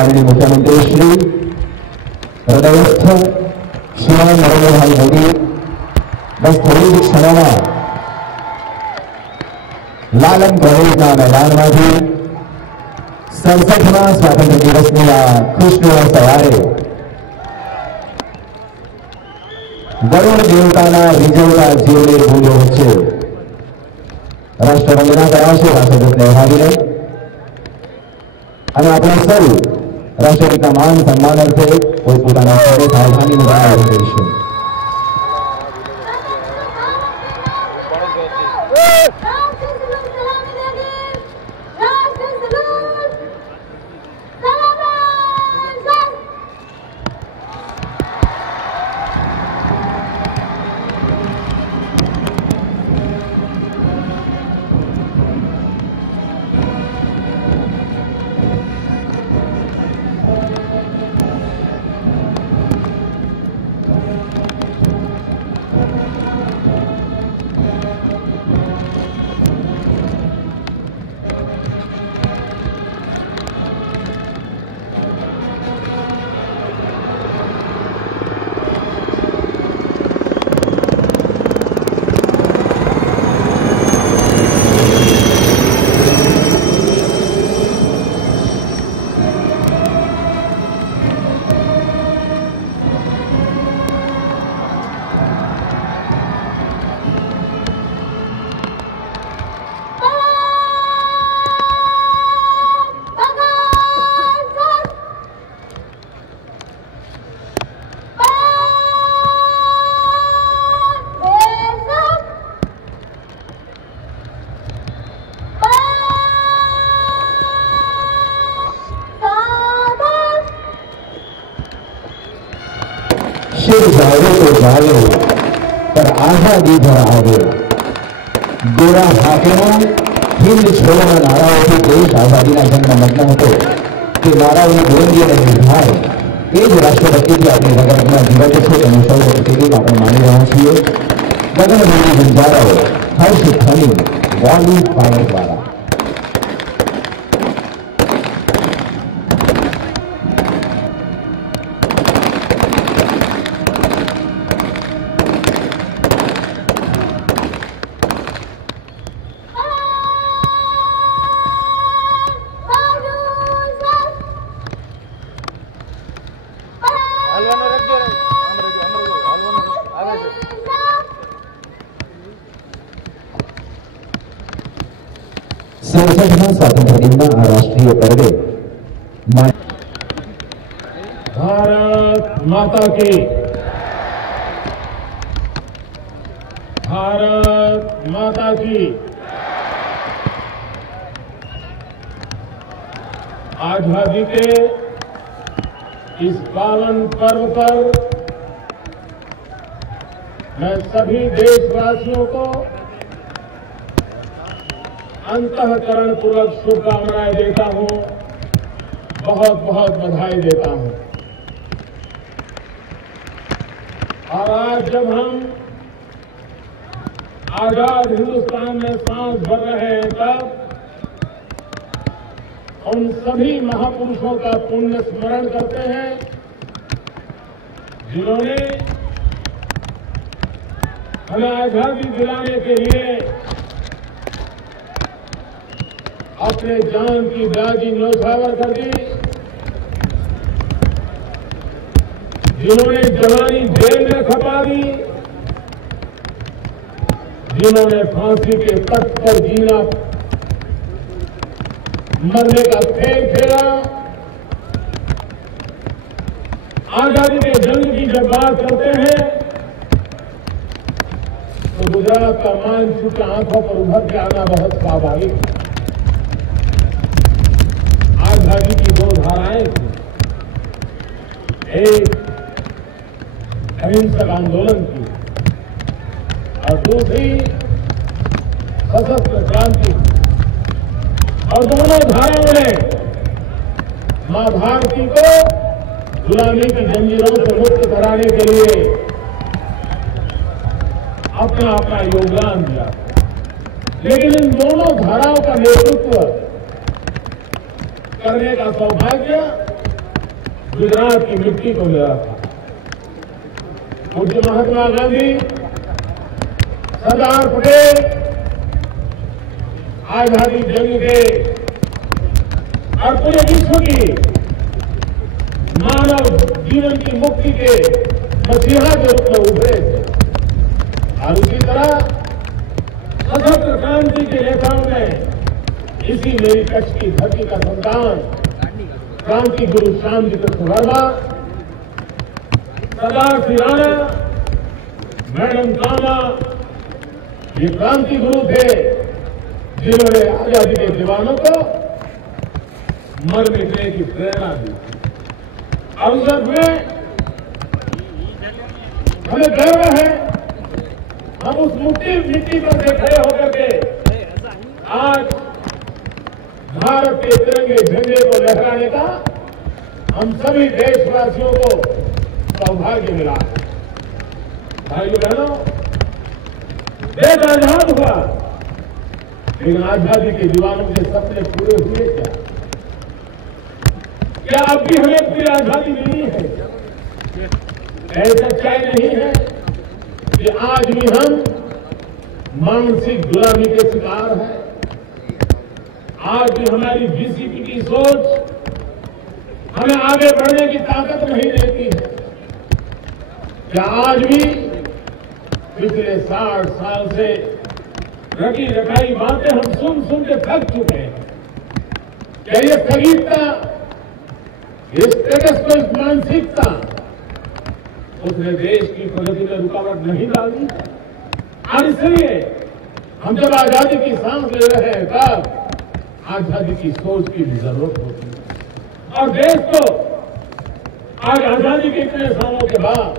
माननीय मुख्यमंत्री श्री हृदयस्थ श्रीमान नरेंद्रभाई मोदी बस थोड़ी જ ક્ષણોમાં લાલન કોલેજના મેદાનમાંથી 67મા સ્વાતંત્ર્ય દિવસની આ ખુશનુમા સવારે વરુણ દેવતાના રીઝવતા જીવને ભૂલો વચ્ચે રાષ્ટ્રવંદના કરાવશે રાષ્ટ્રગીતને વહાવીને અને આપણે સૌ રાષ્ટ્રગીતના માન સન્માન અર્થે પોતપોતાના સ્થળે સાવધાની નિભાવવા કરીશું. शिव जाओ तो जाओ पर आजादी भर आवे गोरा हाकिमों हिंद छोड़ना नाराओं देश आजादी जंग मग्न होते कि नाराओं गोविंदी ने निर्धार એ જ રાષ્ટ્રભક્તિથી આપણી રગરગમાં જીવત છે તેનું સૌ પ્રતિક આપણે માની રહ્યા છીએ. ગગનભેદી ગુંજારાઓ હર્ષ ધ્વનિ વોલી ફાયર દ્વારા स्वातंत्र दिन राष्ट्रीय पर्व भारत माता की, भारत माता की। आजादी के इस पावन पर्व पर मैं सभी देशवासियों को अंतःकरण पूर्वक शुभकामनाएं देता हूं, बहुत बहुत बधाई देता हूं। और आज जब हम आजाद हिंदुस्तान में सांस भर रहे हैं तब उन सभी महापुरुषों का पुण्य स्मरण करते हैं जिन्होंने हमें आजादी दिलाने के लिए अपने जान की बाजी न्यौछावर कर दी, जिन्होंने जवानी जेल में खपा दी, जिन्होंने फांसी के तट पर जीना मरने का खेल खेला। आजादी के जंग की जब बात करते हैं तो गुजरात का मानचित्र आंखों पर उभर के आना बहुत स्वाभाविक है। आजादी की दो धाराएं थी, एक अहिंसक आंदोलन की और दूसरी सशस्त्र क्रांति। और दोनों धाराओं ने मां भारती को गुलामी की जंजीरों से मुक्त कराने के लिए अपना अपना योगदान दिया। लेकिन इन दोनों धाराओं का नेतृत्व करने का सौभाग्य गुजरात की मिट्टी को मिला था। पूज्य महात्मा गांधी, सरदार पटेल आजादी जंग के और पूरे विश्व की मानव जीवन की मुक्ति के मसीहा के रूप में उभरे थे। और उसी तरह सशस्त्र क्रांति के नेताओं में इसी मेरी कच्छ की धरती का संतान क्रांति गुरु श्यामजी कृष्ण वर्मा, सरदार श्री राणा, मैडम कामा, ये क्रांति गुरु थे जिन्होंने आजादी के दीवानों को मर मिटने की प्रेरणा दी। अवसर में हमें गर्व है, हम उस मिट्टी पर से खड़े होकर के आज भारत के तिरंगे झंडे को लहराने का हम सभी देशवासियों को सौभाग्य मिला है। भाइयों बहनों, देश आजाद हुआ, लेकिन आजादी के दीवानों के सपने पूरे हुए क्या? क्या अब भी हमें पूरी आजादी मिली है? ऐसा सच्चाई नहीं है कि आज भी हम मानसिक गुलामी के शिकार हैं। आज भी हमारी बीसीपी की सोच हमें आगे बढ़ने की ताकत नहीं देती है। क्या आज भी पिछले 60 साल से रटी रटाई बातें हम सुन सुन के थक चुके हैं? क्या ये स्थगितता, ये स्टेटस को, इस मानसिकता उसने देश की प्रगति में रुकावट नहीं डाली? और इसलिए हम जब आजादी की सांस ले रहे हैं तब आजादी की सोच की भी जरूरत होती है। और देश को आज आजादी के इतने सालों के बाद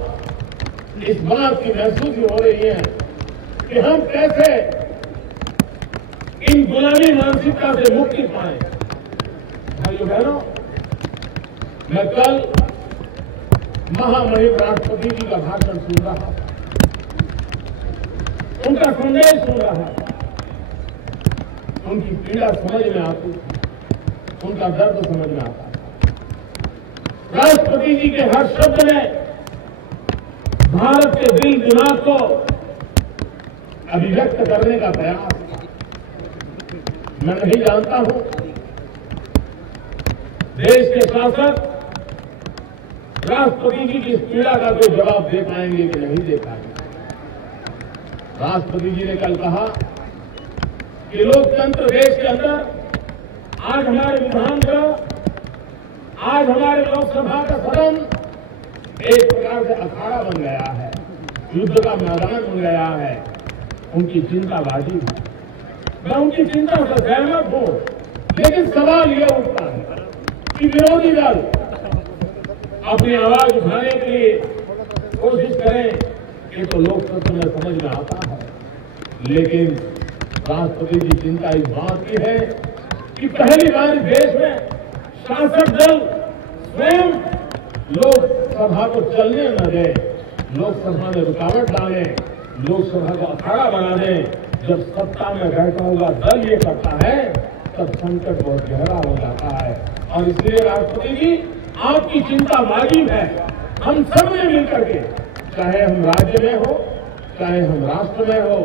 इस बात की महसूस हो रही है कि हम कैसे इन गुलामी मानसिकता से मुक्ति पाए। भाइयों बहनों, मैं कल महामहिम राष्ट्रपति जी का भाषण सुन रहा था, उनका संदेश सुन रहा था, उनकी पीड़ा समझ में आती, उनका दर्द समझ में आता। राष्ट्रपति जी के हर शब्द में भारत के दिल दिमाग को अभिव्यक्त करने का प्रयास था। मैं नहीं जानता हूं देश के शासक राष्ट्रपति जी की इस पीड़ा का कोई जवाब दे पाएंगे कि नहीं दे पाएंगे। राष्ट्रपति जी ने कल कहा कि लोकतंत्र देश के अंदर आज हमारे विधानसभा, आज हमारे लोकसभा का सदन एक प्रकार से अखाड़ा बन गया है, युद्ध का मैदान बन गया है। उनकी चिंता वाजिब है, मैं उनकी चिंता से सहमत हूं, लेकिन सवाल यह उठता है कि विरोधी दल अपनी आवाज उठाने के लिए कोशिश करें, ये तो लोकतंत्र में समझ में आता है। लेकिन राष्ट्रपति की चिंता इस बात की है कि पहली बार देश में शासक दल स्वयं लोकसभा को चलने न दे, लोकसभा में रुकावट डाले, लोकसभा को अखाड़ा बना दे। जब सत्ता में बैठा हुआ दल ये करता है तब संकट बहुत गहरा हो जाता है। और इसलिए राष्ट्रपति जी, आपकी चिंता वाजिब है। हम सब ने मिलकर के, चाहे हम राज्य में हो, चाहे हम राष्ट्र में हो,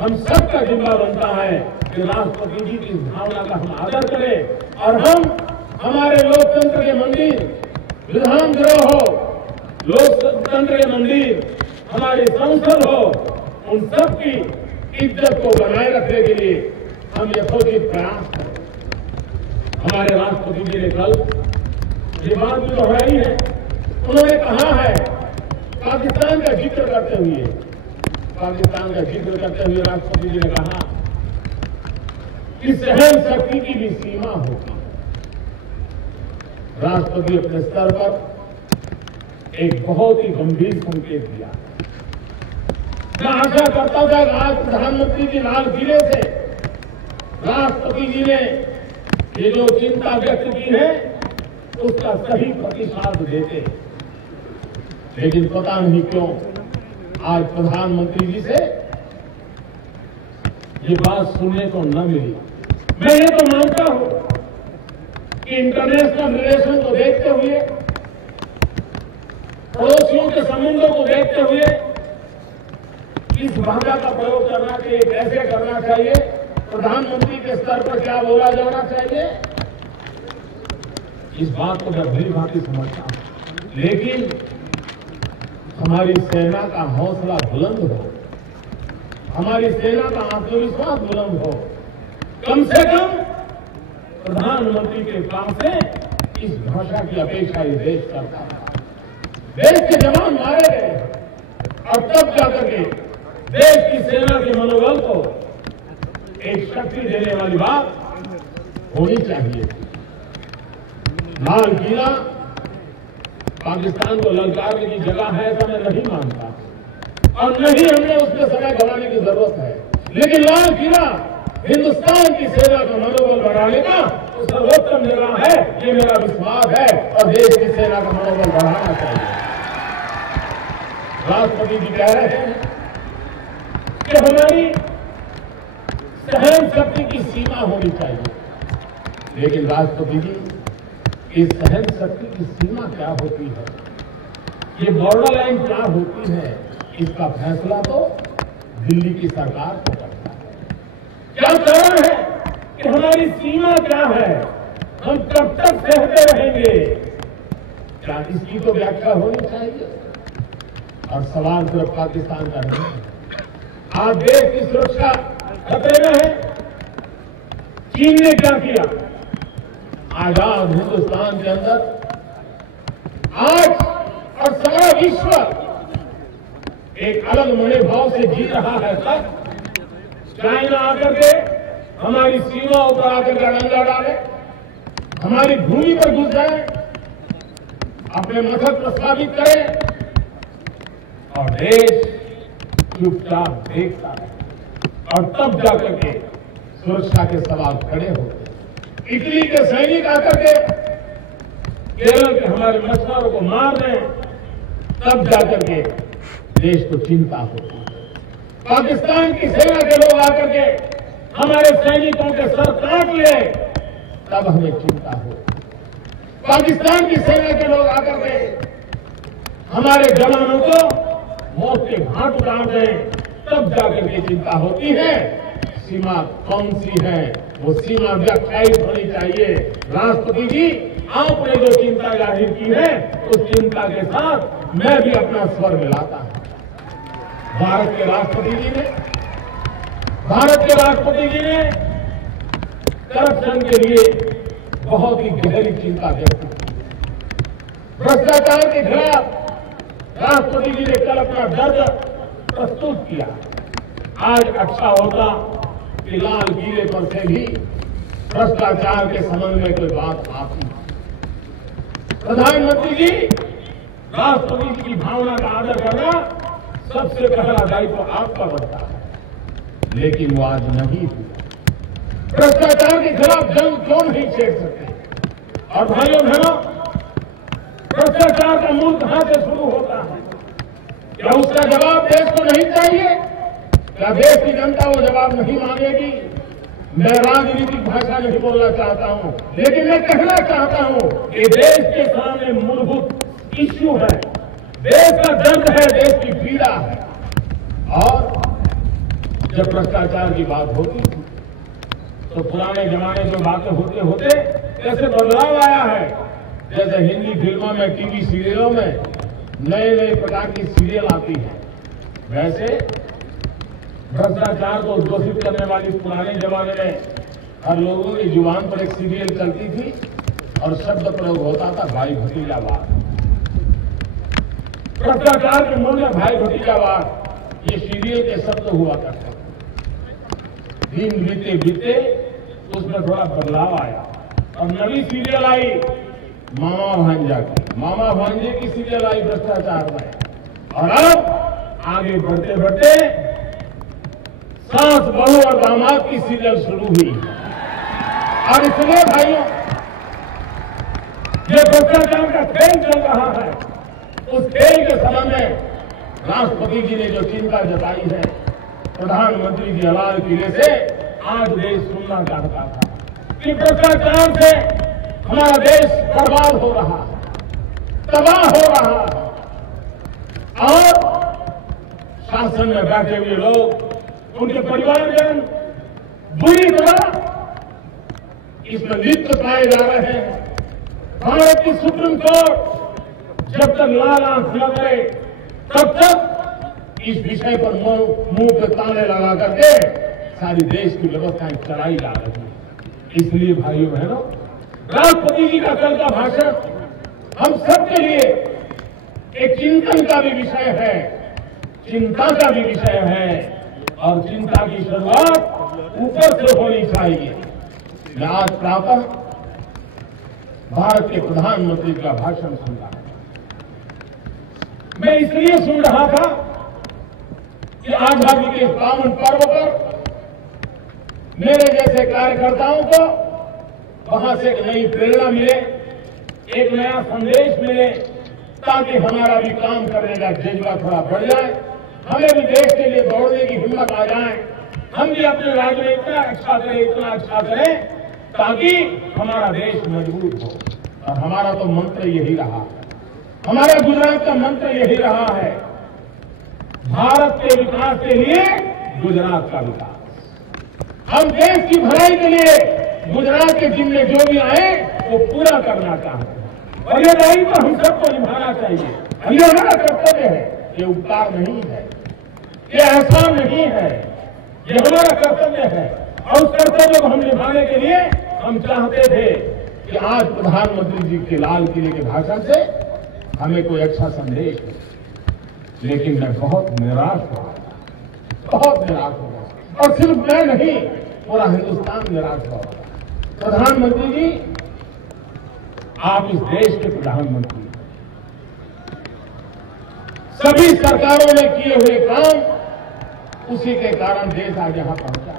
हम सबका जिम्मा बनता है कि राष्ट्रपति जी की इस भावना का हम आदर करें और हम हमारे लोकतंत्र के मंदिर, विधान गृह हो, लोकतंत्र के मंदिर, हमारी संसद हो, उन सब की इज्जत को बनाए रखने के लिए हम यथोचित प्रयास करें। हमारे राष्ट्रपति जी ने कल ये बात भी दोहराई है। उन्होंने कहा है, पाकिस्तान का जिक्र करते हुए राष्ट्रपति जी ने कहा कि सहन शक्ति की भी सीमा होती है। राष्ट्रपति अपने स्तर पर एक बहुत ही गंभीर संकेत दिया। मैं आशा करता था कि आज प्रधानमंत्री जी लाल किले से राष्ट्रपति जी ने ये जो चिंता व्यक्त की है उसका सही प्रतिसाद देते, लेकिन पता नहीं क्यों आज प्रधानमंत्री जी से ये बात सुनने को न मिली। मैं ये तो मानता हूं कि इंटरनेशनल रिलेशन को देखते हुए, पड़ोसियों के संबंधों को देखते हुए किस भाषा का प्रयोग करना चाहिए, कैसे करना चाहिए, प्रधानमंत्री के स्तर पर क्या बोला जाना चाहिए, इस बात को मैं भली भांति समझता हूं। लेकिन हमारी सेना का हौसला बुलंद हो, हमारी सेना का आत्मविश्वास बुलंद हो। कम से कम प्रधानमंत्री के काम से इस भाषा की अपेक्षा ये देश करता है। देश के जवान मारे गए और तब जाकर के देश की सेना के मनोबल को एक शक्ति देने वाली बात होनी चाहिए। लाल किला पाकिस्तान को ललकारने की जगह है ऐसा मैं नहीं मानता और नहीं हमें उसमें समय गंवाने की जरूरत है। लेकिन लाल किला हिंदुस्तान की सेना का मनोबल बढ़ाने का तो सर्वोत्तम जगह है, ये मेरा विश्वास है और देश की सेना का मनोबल बढ़ाना चाहिए। राष्ट्रपति जी कह रहे हैं कि हमारी सहन शक्ति की सीमा होनी चाहिए। लेकिन राष्ट्रपति जी, इस सहन शक्ति की सीमा क्या होती है, ये बॉर्डर लाइन क्या होती है, इसका फैसला तो दिल्ली की सरकार को करता है। क्या कारण है कि हमारी सीमा क्या है, हम कब तक सहते रहेंगे, क्या इसकी तो व्याख्या होनी चाहिए। और सवाल सिर्फ पाकिस्तान का नहीं है, आज देश की सुरक्षा खतरे में है। चीन ने क्या किया, आजाद हिंदुस्तान के अंदर आज और सारा विश्व एक अलग मनोभाव से जी रहा है। तब चाइना आकर के हमारी सीमाओं पर आकर के डंडा डाले, हमारी भूमि पर घुस जाए, अपने मकसद प्रस्तावित करे और देश चुपचाप देखता है। और तब जाकर के सुरक्षा के सवाल खड़े होते। इटली के सैनिक आकर के केरल के हमारे मछुआरों को मार दें, तब जाकर के देश को चिंता होती है। पाकिस्तान की सेना के लोग आकर के हमारे सैनिकों के सर काट ले, तब हमें चिंता होती। पाकिस्तान की सेना के लोग आकर के हमारे जवानों को मौत के घाट उतार दें, तब जाकर के चिंता होती है। सीमा कौन सी है, वो सीमा व्याख्यायित होनी चाहिए। राष्ट्रपति जी, आपने जो चिंता जाहिर की है, उस चिंता के साथ मैं भी अपना स्वर मिलाता हूं। भारत के राष्ट्रपति जी ने करप्शन के लिए बहुत ही गहरी चिंता व्यक्त की। भ्रष्टाचार के खिलाफ राष्ट्रपति जी ने कल अपना दर्द प्रस्तुत किया। आज अच्छा होता कि लाल किले पर से भी भ्रष्टाचार के संबंध में कोई बात आती। प्रधानमंत्री जी, राष्ट्रपति जी की भावना का आदर करना सबसे पहला दायित्व आपका बनता है, लेकिन वो आज नहीं हुआ। भ्रष्टाचार के खिलाफ जंग क्यों नहीं छेड़ सकते? और भाइयों बहनों, भ्रष्टाचार का मूल कहां से शुरू होता है? क्या उसका जवाब देश को नहीं चाहिए? क्या देश की जनता वो जवाब नहीं मांगेगी? मैं राजनीतिक भाषा नहीं बोलना चाहता हूं, लेकिन मैं कहना चाहता हूं कि देश के सामने मूलभूत इश्यू है, देश का दर्द है, देश की पीड़ा है। और जब भ्रष्टाचार की बात होती थी तो पुराने जमाने में बातें होते होते कैसे बदलाव आया है। जैसे हिंदी फिल्मों में, टीवी सीरियलों में नए नए प्रकार की सीरियल आती है, वैसे भ्रष्टाचार को उद्घोषित करने वाली पुराने जमाने में हर लोगों की जुबान पर एक सीरियल चलती थी और शब्द प्रयोग होता था भाई भतीजावाद। भ्रष्टाचार के मूल्य भाई भतीजावाद, ये सीरियल के शब्द हुआ करते थे। दिन बीते बीते उसमें थोड़ा बदलाव आया और नई सीरियल आई मामा भांजा की। मामा भांजे की सीरियल आई भ्रष्टाचार में। और अब आगे बढ़ते बढ़ते सास बहू और दामाद की सीरियल शुरू हुई। और इसलिए भाइयों, ये भ्रष्टाचार का खेल चल रहा है, उस खेल के संबंध में राष्ट्रपति जी ने जो चिंता जताई है, प्रधानमंत्री जी लाल किले से आज देश सुनना चाहता था कि भ्रष्टाचार से हमारा देश बर्बाद हो रहा है, तबाह हो रहा है। और शासन में बैठे हुए लोग, उनके परिवारजन बुरी तरह इसमें लिप्त पाए जा रहे हैं। भारत की सुप्रीम कोर्ट जब तक लाल आंख न करे तब तक इस विषय पर मुंह पे ताले लगा करके सारी देश की व्यवस्थाएं चलाई जा रही है। इसलिए भाइयों बहनों, राष्ट्रपति जी का कल का भाषण हम सबके लिए एक चिंतन का भी विषय है, चिंता का भी विषय है, और चिंता की शुरुआत ऊपर से होनी चाहिए। मैं आज प्रातः भारत के प्रधानमंत्री का भाषण सुन रहा था। मैं इसलिए सुन रहा था कि आजादी के पावन पर्व पर मेरे जैसे कार्यकर्ताओं को वहां से एक नई प्रेरणा मिले, एक नया संदेश मिले, ताकि हमारा भी काम करने का जज्बा थोड़ा बढ़ जाए, हमें भी देश के लिए दौड़ने की हिम्मत आ जाए, हम भी अपने राज्य में इतना अच्छा करें ताकि हमारा देश मजबूत हो। और हमारा तो मंत्र यही रहा, हमारा गुजरात का मंत्र यही रहा है, भारत के विकास के लिए गुजरात का विकास। हम देश की भलाई के लिए गुजरात के जिम्मे जो भी आए वो पूरा करना चाहते हैं, और ये दायित्व हम सबको निभाना चाहिए। ये हमारा कर्तव्य है, ये उपकार नहीं है, ये एहसान नहीं है, ये हमारा कर्तव्य है। और उस कर्तव्य को हम निभाने के लिए हम चाहते थे कि आज प्रधानमंत्री जी के लाल किले के भाषण से हमें कोई अच्छा संदेश हो, लेकिन मैं बहुत निराश हो गया, बहुत निराश हो गया। और सिर्फ मैं नहीं, पूरा हिंदुस्तान निराश हो गया। प्रधानमंत्री जी, आप इस देश के प्रधानमंत्री, सभी सरकारों ने किए हुए काम, उसी के कारण देश आज यहां पहुंचा।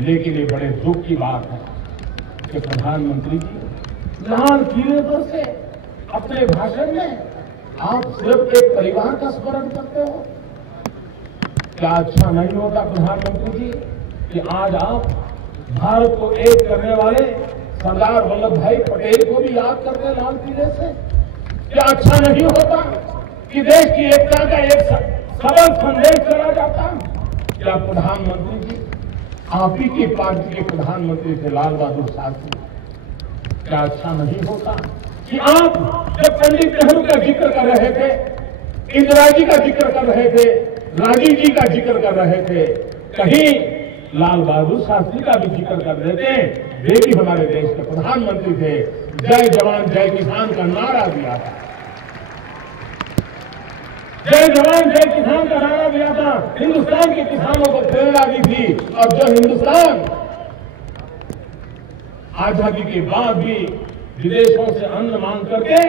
लेकिन ये बड़े दुख की बात है कि प्रधानमंत्री जी लाल किले पर से अपने भाषण में आप सिर्फ एक परिवार का स्मरण करते हो। क्या अच्छा नहीं होता प्रधानमंत्री जी कि आज आप भारत को एक करने वाले सरदार वल्लभ भाई पटेल को भी याद करते हैं लाल किले से? क्या अच्छा नहीं होता कि देश की एकता का एक सबल संदेश चला जाता? क्या प्रधानमंत्री जी, आप ही की पार्टी के प्रधानमंत्री थे लाल बहादुर शास्त्री, क्या अच्छा नहीं होता कि आप जब पंडित नेहरू का जिक्र कर रहे थे, इंदिरा जी का जिक्र कर रहे थे, राजीव जी का जिक्र कर रहे थे, कहीं लाल बहादुर शास्त्री का भी जिक्र कर रहे थे? वे भी हमारे देश के प्रधानमंत्री थे, जय जवान जय किसान का नारा दिया था, जय जवान जय किसान का नारा दिया था, हिंदुस्तान के किसानों को प्रेरणा दी थी। और जो हिंदुस्तान आजादी के बाद भी विदेशों से अन्न मांग करके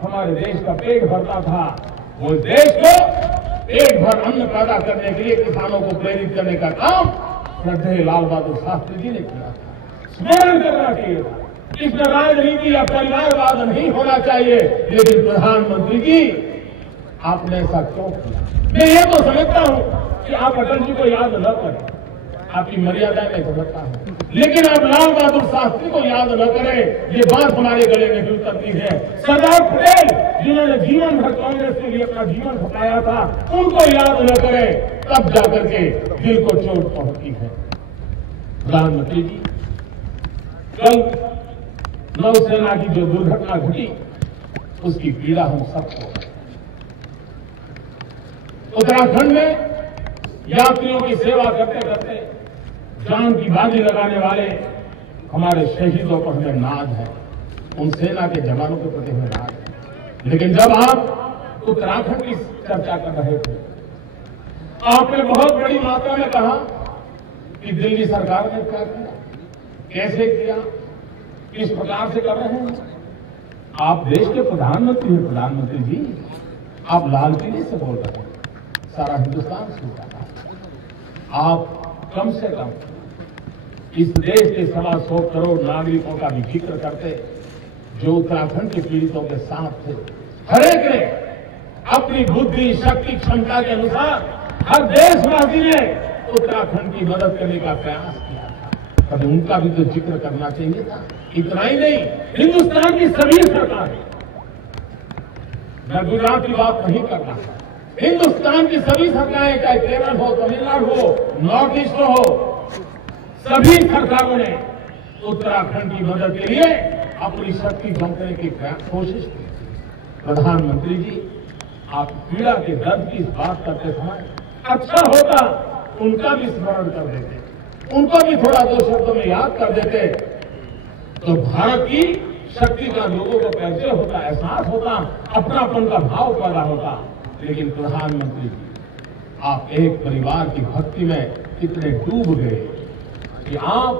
हमारे देश का पेट भरता था, वो देश को पेट भर अन्न पैदा करने के लिए किसानों को प्रेरित करने का काम श्रद्धेय लाल बहादुर शास्त्री जी ने किया था। स्मरण करना चाहिए था। इसमें राजनीति या परिवारवाद नहीं होना चाहिए, लेकिन प्रधानमंत्री जी आपने ऐसा क्यों किया? मैं ये तो समझता हूं कि आप अटल जी को याद न करें, आपकी मर्यादा में समझता हूं, लेकिन आप लाल बहादुर शास्त्री को याद न करें, ये बात हमारे गले में भी उतरती है। सरदार पटेल जिन्होंने जीवन भर कांग्रेस के लिए अपना जीवन खपाया था, उनको याद न करें, तब जाकर के दिल को चोट पहुंचती है। प्रधानमंत्री जी, कल नौसेना की जो दुर्घटना घटी, उसकी पीड़ा हम सबको है। उत्तराखंड में यात्रियों की सेवा करते करते जान की बाजी लगाने वाले हमारे शहीदों पर हमें नाज है, उन सेना के जवानों के प्रति हमें नाज है। लेकिन जब आप उत्तराखंड की चर्चा कर रहे थे, आपने बहुत बड़ी मात्रा में कहा कि दिल्ली सरकार ने क्या किया, कैसे किया, किस प्रकार से कर रहे हैं। आप देश के प्रधानमंत्री हैं। प्रधानमंत्री जी, आप लाल किले से बोल रहे हैं, सारा हिंदुस्तान सुन रहा है। आप कम से कम इस देश के 125 करोड़ नागरिकों का भी जिक्र करते, जो उत्तराखंड के पीड़ितों के साथ थे। हर एक ने अपनी बुद्धि, शक्ति, क्षमता के अनुसार हर देशवासी ने उत्तराखंड की मदद करने का प्रयास किया था। कभी उनका भी तो जिक्र करना चाहिए था। इतना ही नहीं, हिंदुस्तान की सभी सरकारें मैं गुजरात की बात नहीं कर रहा। हिंदुस्तान की सभी सरकारें, चाहे केरल हो, तमिलनाडु हो, नॉर्थ ईस्ट हो, सभी सरकारों ने उत्तराखंड की मदद के लिए अपनी शक्ति झोंकने की कोशिश की। प्रधानमंत्री जी, आप पीड़ा के दर्द की इस बात करते समय अच्छा होता उनका भी स्मरण कर देते, उनको भी थोड़ा दो शब्दों में याद कर देते, तो भारत की शक्ति का लोगों को कैसे होता, एहसास होता, अपनापन का भाव पैदा होता। लेकिन प्रधानमंत्री जी, आप एक परिवार की भक्ति में कितने डूब गए कि आप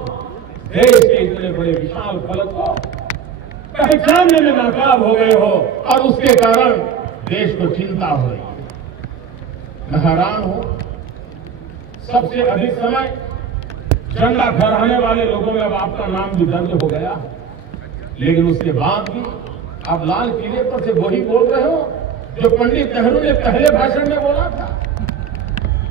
देश के इतने बड़े विशाल फलक को पहचानने में नाकाम हो गए हो और उसके कारण देश को चिंता हो रही है। मैं हैरान हूं, सबसे अधिक समय झंडा फहराने वाले लोगों में अब आपका नाम भी दर्ज हो गया, लेकिन उसके बाद भी आप लाल किले पर से वही बोल रहे हो जो पंडित नेहरू ने पहले भाषण में बोला था।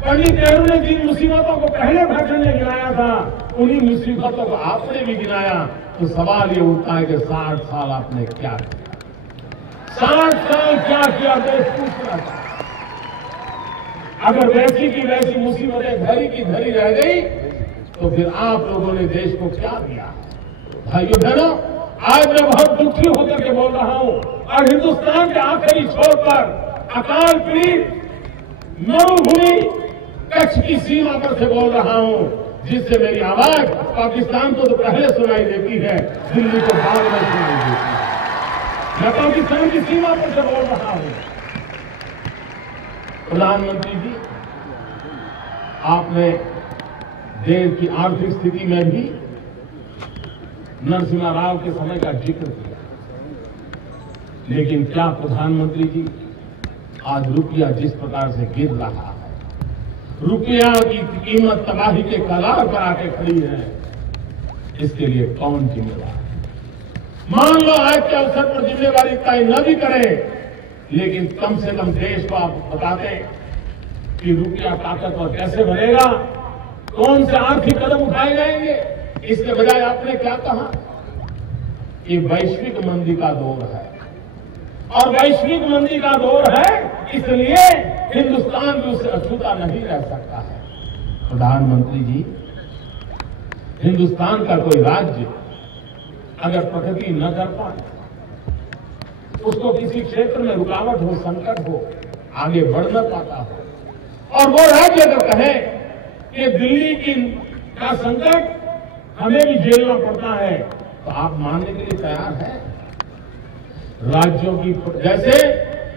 पंडित नेहरू ने जिन मुसीबतों को पहले भाषण में गिनाया था, उन्हीं मुसीबतों को आपने भी गिनाया। तो सवाल ये उठता है कि 60 साल आपने क्या किया, 60 साल क्या किया, देश पूछ रहा था। अगर वैसी की वैसी मुसीबतें धरी की धरी रह गई तो फिर आप लोगों ने देश को क्या दिया। भाइयों बहनों, आज मैं बहुत दुखी होकर के बोल रहा हूं और हिंदुस्तान के आखिरी छोर पर अकाल पीड़ित मरुभूमि कच्छ की सीमा पर से बोल रहा हूं, जिससे मेरी आवाज पाकिस्तान को तो पहले सुनाई देती है, दिल्ली को बाद में सुनाई देती है। मैं पाकिस्तान की सीमा पर से बोल रहा हूं। प्रधानमंत्री जी, आपने देश की आर्थिक स्थिति में भी नरसिम्हा राव के समय का जिक्र किया, लेकिन क्या प्रधानमंत्री जी, आज रुपया जिस प्रकार से गिर रहा है, रुपया की कीमत तबाही के कगार पर आके खड़ी है, इसके लिए कौन जिम्मेदार है? मान लो आज के अवसर पर जिम्मेवारी तय न भी करें, लेकिन कम से कम देश को आप बताते कि रुपया ताकतवर कैसे बनेगा, कौन से आर्थिक कदम उठाए जाएंगे। इसके बजाय आपने क्या कहा? ये वैश्विक मंदी का दौर है और वैश्विक मंदी का दौर है, इसलिए हिंदुस्तान भी उससे अछूता नहीं रह सकता है। प्रधानमंत्री जी, हिंदुस्तान का कोई राज्य अगर प्रगति न कर पाए, उसको किसी क्षेत्र में रुकावट हो, संकट हो, आगे बढ़ न पाता हो, और वो राज्य अगर कहे कि दिल्ली का संकट हमें भी झेलना पड़ता है, तो आप मानने के लिए तैयार हैं? राज्यों की जैसे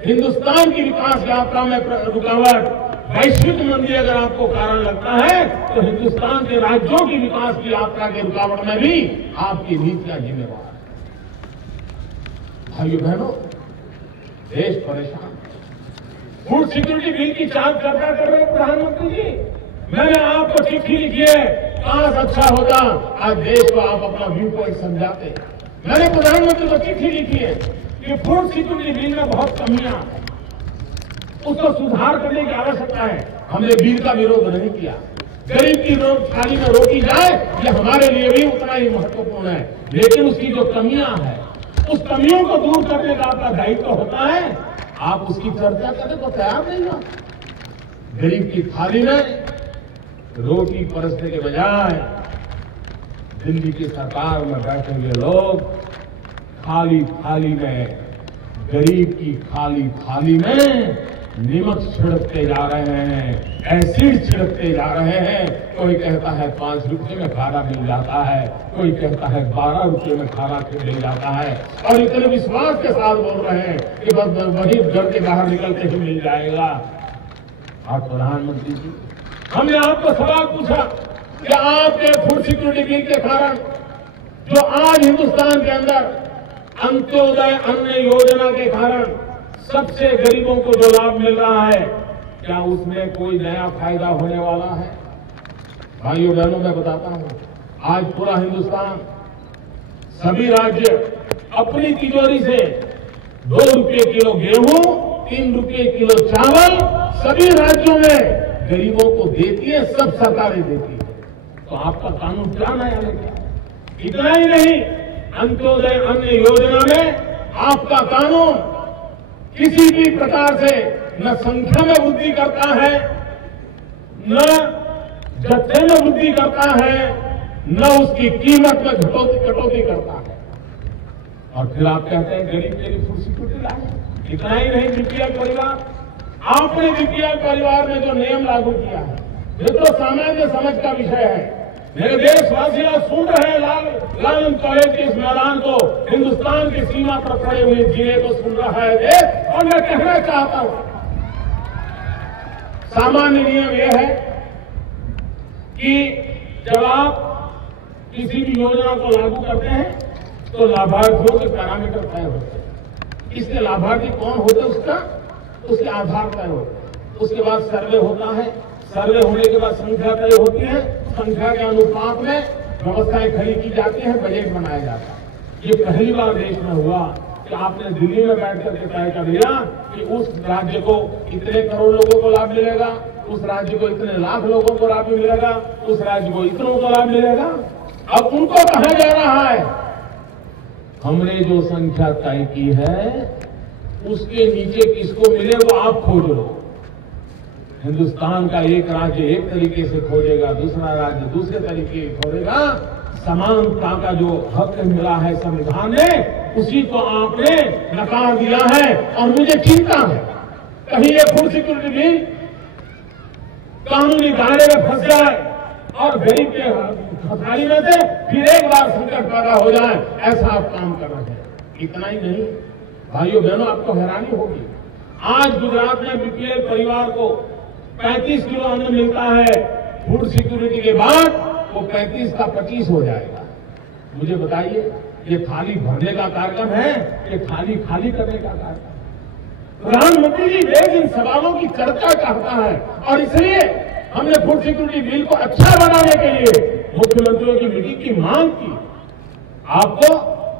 हिंदुस्तान की विकास यात्रा में रुकावट वैश्विक मंदी अगर आपको कारण लगता है, तो हिंदुस्तान के राज्यों की विकास की यात्रा के रुकावट में भी आपकी नीतियां जिम्मेवार है। भाइयों बहनों, देश परेशान। फूड सिक्योरिटी बिल की चर्चा कर रहे हैं प्रधानमंत्री जी, मैंने आपको चिट्ठी लिखी है, काश अच्छा होता आज देश को आप अपना व्यू पॉइंट समझाते। मैंने प्रधानमंत्री को चिट्ठी लिखी है कि फूड सिक्योरिटी बिल में बहुत कमियां हैं, उसको सुधार करने की आवश्यकता है। हमने बिल का विरोध नहीं किया, गरीब की थाली में रोटी जाए ये हमारे लिए भी उतना ही महत्वपूर्ण है, लेकिन उसकी जो कमियां हैं, उस कमियों को दूर करने का आपका दायित्व होता है। आप उसकी चर्चा करने को तैयार नहीं हो। गरीब की थाली में रोटी परसने के बजाय दिल्ली की सरकार में बैठे हुए लोग खाली थाली में, गरीब की खाली थाली में नमक छिड़कते जा रहे हैं, एसिड छिड़कते जा रहे हैं। कोई कहता है 5 रुपये में खाना मिल जाता है, कोई कहता है 12 रुपये में खाना मिल जाता है, और इतने विश्वास के साथ बोल रहे हैं कि बस वही घर के बाहर निकलते ही मिल जाएगा। और प्रधानमंत्री जी, हमने आपको सवाल पूछा कि आपके फूड सिक्योरिटी बिल के कारण जो आज हिंदुस्तान के अंदर अंत्योदय अन्न योजना के कारण सबसे गरीबों को जो लाभ मिल रहा है, क्या उसमें कोई नया फायदा होने वाला है? भाइयों बहनों, मैं बताता हूं, आज पूरा हिंदुस्तान, सभी राज्य अपनी तिजोरी से 2 रुपये किलो गेहूं, 3 रुपये किलो चावल सभी राज्यों में गरीबों को देती है, सब सरकारें देती है। तो आपका कानून क्या नया लेके आया? इतना ही नहीं, अंत्योदय अन्न योजना में आपका कानून किसी भी प्रकार से न संख्या में वृद्धि करता है, न जत्थे में वृद्धि करता है, न उसकी कीमत में कटौती करता है। और फिर आप कहते हैं गरीब के लिए फूड सिक्योरिटी लाए। इतना ही नहीं, बीपीएल परिवार, आपने बीपीएल परिवार में जो नियम लागू किया है, ये तो सामान्य समझ का विषय है। मेरे देशवासी सुन रहे हैं, लालन कॉलेज के इस मैदान को, हिंदुस्तान की सीमा पर खड़े हुए जिले को सुन रहा है देश। और मैं कहना चाहता हूं, सामान्य नियम यह है कि जब आप किसी भी योजना को लागू करते हैं तो लाभार्थियों के पैरामीटर तय होते हैं। इसके लाभार्थी कौन होते हैं उसके आधार तय होते हैं। उसके बाद सर्वे होता है, सर्वे होने के बाद संख्या तय होती है, संख्या के अनुपात में व्यवस्थाएं खड़ी की जाती हैं, बजट बनाया जाता है। ये पहली बार देश में हुआ कि आपने दिल्ली में बैठ करके तय कर दिया कि उस राज्य को इतने करोड़ लोगों को लाभ मिलेगा, उस राज्य को इतने लाख लोगों को लाभ मिलेगा, उस राज्य को इतनों को लाभ मिलेगा। अब उनको कहा जा रहा है हमने जो संख्या तय की है उसके नीचे किसको मिले वो आप खोज लो। हिंदुस्तान का एक राज्य एक तरीके से खोजेगा, दूसरा राज्य दूसरे तरीके से खोजेगा। समानता का जो हक मिला है संविधान में, उसी को आपने नकार दिया है। और मुझे चिंता है कहीं ये फूड सिक्योरिटी बिल कानूनी दायरे में फंस जाए और गरीब के हथाली में से फिर एक बार संकट पैदा हो जाए, ऐसा आप काम कर रहे हैं। इतना ही नहीं भाइयों बहनों, आपको हैरानी होगी, आज गुजरात में बीपीएल परिवार को 35 किलो अन्न मिलता है, फूड सिक्योरिटी के बाद वो 35 का 25 हो जाएगा। मुझे बताइए, ये थाली भरने का कार्यक्रम है, ये थाली खाली करने का कार्यक्रम? प्रधानमंत्री जी देश इन सवालों की चर्चा चाहता है और इसलिए हमने फूड सिक्योरिटी बिल को अच्छा बनाने के लिए मुख्यमंत्रियों की मीटिंग की मांग की। आपको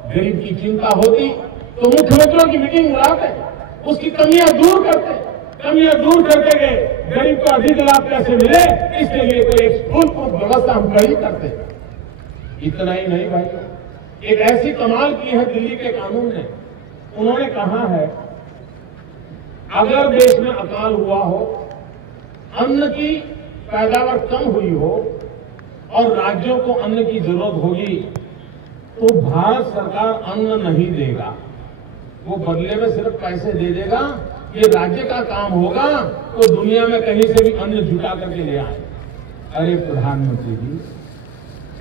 गरीब की चिंता होती तो मुख्यमंत्रियों की मीटिंग बुलाते, उसकी कमियां दूर करते, कमियां दूर करके गए, गरीब को अधिक लाभ कैसे मिले इसके लिए कोई एक फूलप्रूफ व्यवस्था हम खड़ी करते। इतना ही नहीं भाई, एक ऐसी कमाल की है दिल्ली के कानून ने, उन्होंने कहा है अगर देश में अकाल हुआ हो, अन्न की पैदावार कम हुई हो और राज्यों को अन्न की जरूरत होगी तो भारत सरकार अन्न नहीं देगा, वो बदले में सिर्फ पैसे दे देगा। ये राज्य का काम होगा तो दुनिया में कहीं से भी अन्न जुटा करके ले आए। अरे प्रधानमंत्री जी,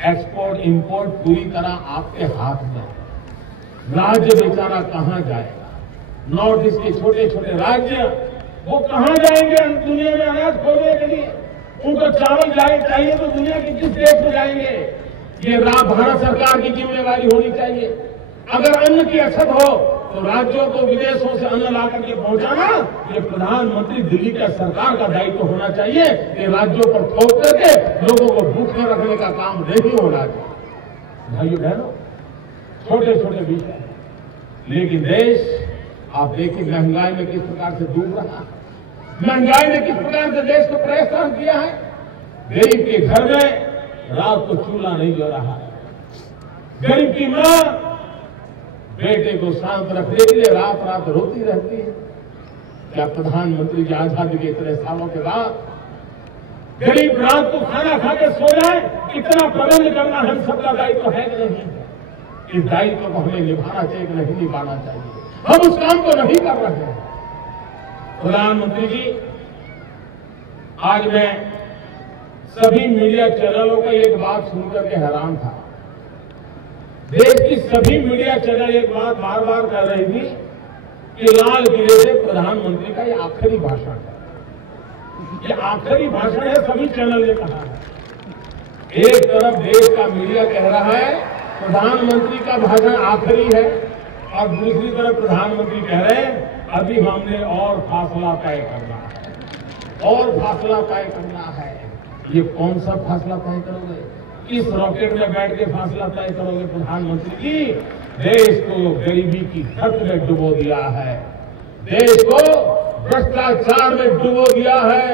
एक्सपोर्ट इंपोर्ट पूरी तरह आपके हाथ में, राज्य बेचारा कहां जाएगा? नॉर्थ ईस्ट के छोटे छोटे राज्य वो कहां जाएंगे दुनिया में अनाज खोजने के लिए? उनको चावल चाहिए तो दुनिया के किस देश में जाएंगे? ये भारत सरकार की जिम्मेदारी होनी चाहिए। अगर अन्न की अछत हो तो राज्यों को विदेशों से अन्न ला करके पहुंचाना ये प्रधानमंत्री दिल्ली का सरकार का दायित्व होना चाहिए। ये राज्यों पर थोप करके लोगों को भूखे रखने का काम नहीं होना चाहिए। भाइयों बहनों, छोटे छोटे विषय, लेकिन देश आप देखिए महंगाई में किस प्रकार से डूब रहा है, महंगाई ने किस प्रकार से देश को परेशान किया है। गरीब के घर में रात को चूल्हा नहीं जल रहा है, गरीब की मां बेटे को शांत रखने के लिए रात रात रोती रहती है। क्या प्रधानमंत्री की आजादी के इतने सालों के बाद गरीब रात को खाना खा के सो जाए, इतना प्रबंध करना हम सबका दायित्व है कि नहीं? इस दायित्व को हमें निभाना चाहिए कि नहीं निभाना चाहिए? हम उस काम को नहीं कर रहे हैं। प्रधानमंत्री जी, आज मैं सभी मीडिया चैनलों का एक बात सुनकर के हैरान था। देश की सभी मीडिया चैनल एक बात बार बार कह रही थी कि लाल किले से प्रधानमंत्री का ये आखिरी भाषण है, ये आखिरी भाषण है, सभी चैनल ने कहा है। एक तरफ देश का मीडिया कह रहा है प्रधानमंत्री का भाषण आखिरी है और दूसरी तरफ प्रधानमंत्री कह रहे हैं अभी हमने और फासला तय करना है, और फासला तय करना है। ये कौन सा फासला तय करोगे? किस रॉकेट में बैठ के फासला तय करोगे प्रधानमंत्री जी? देश को गरीबी की धरती में डुबो दिया है, देश को भ्रष्टाचार में डुबो दिया है,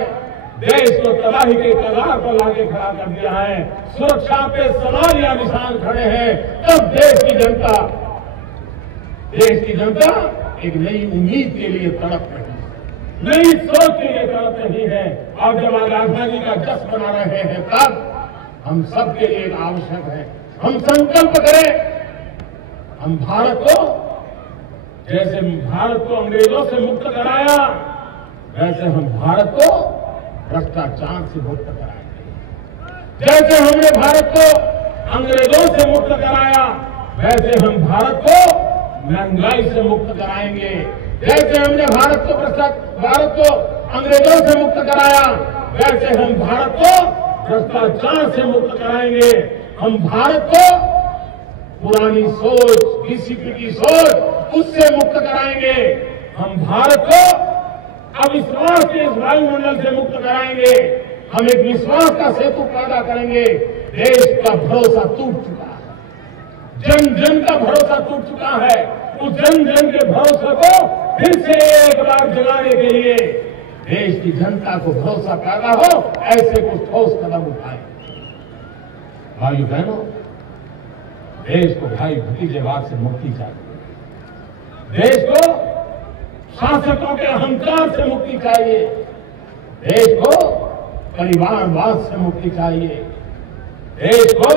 देश को तबाही के कगार पर लाके खड़ा कर दिया है, सुरक्षा पे सवाल या निशान खड़े हैं। तब देश की जनता एक नई उम्मीद के लिए तड़प रही है, नई सोच के लिए तड़प रही है। और जब आजादी का जश्न मना रहे हैं तब हम सबके लिए आवश्यक है हम संकल्प करें, हम भारत को जैसे भारत को अंग्रेजों से मुक्त कराया वैसे हम भारत को भ्रष्टाचार से मुक्त कराएंगे। जैसे हमने भारत को अंग्रेजों से मुक्त कराया वैसे हम भारत को महंगाई से मुक्त कराएंगे। जैसे हमने भारत को अंग्रेजों से मुक्त कराया वैसे हम भारत को भ्रष्टाचार से मुक्त कराएंगे। हम भारत को पुरानी सोच, डीसीपी की सोच उससे मुक्त कराएंगे। हम भारत को अविश्वास के इस वायुमंडल से मुक्त कराएंगे। हम एक विश्वास का सेतु पैदा करेंगे। देश का भरोसा टूट चुका है, जन जन का भरोसा टूट चुका है। उस जन जन के भरोसे को फिर से एक बार जगाने के लिए देश की जनता को भरोसा पैदा हो ऐसे कुछ ठोस कदम उठाए। भाई बहनों, देश को भाई भतीजेवाद से मुक्ति चाहिए। देश को शासकों के अहंकार से मुक्ति चाहिए। देश को परिवारवाद से मुक्ति चाहिए। देश को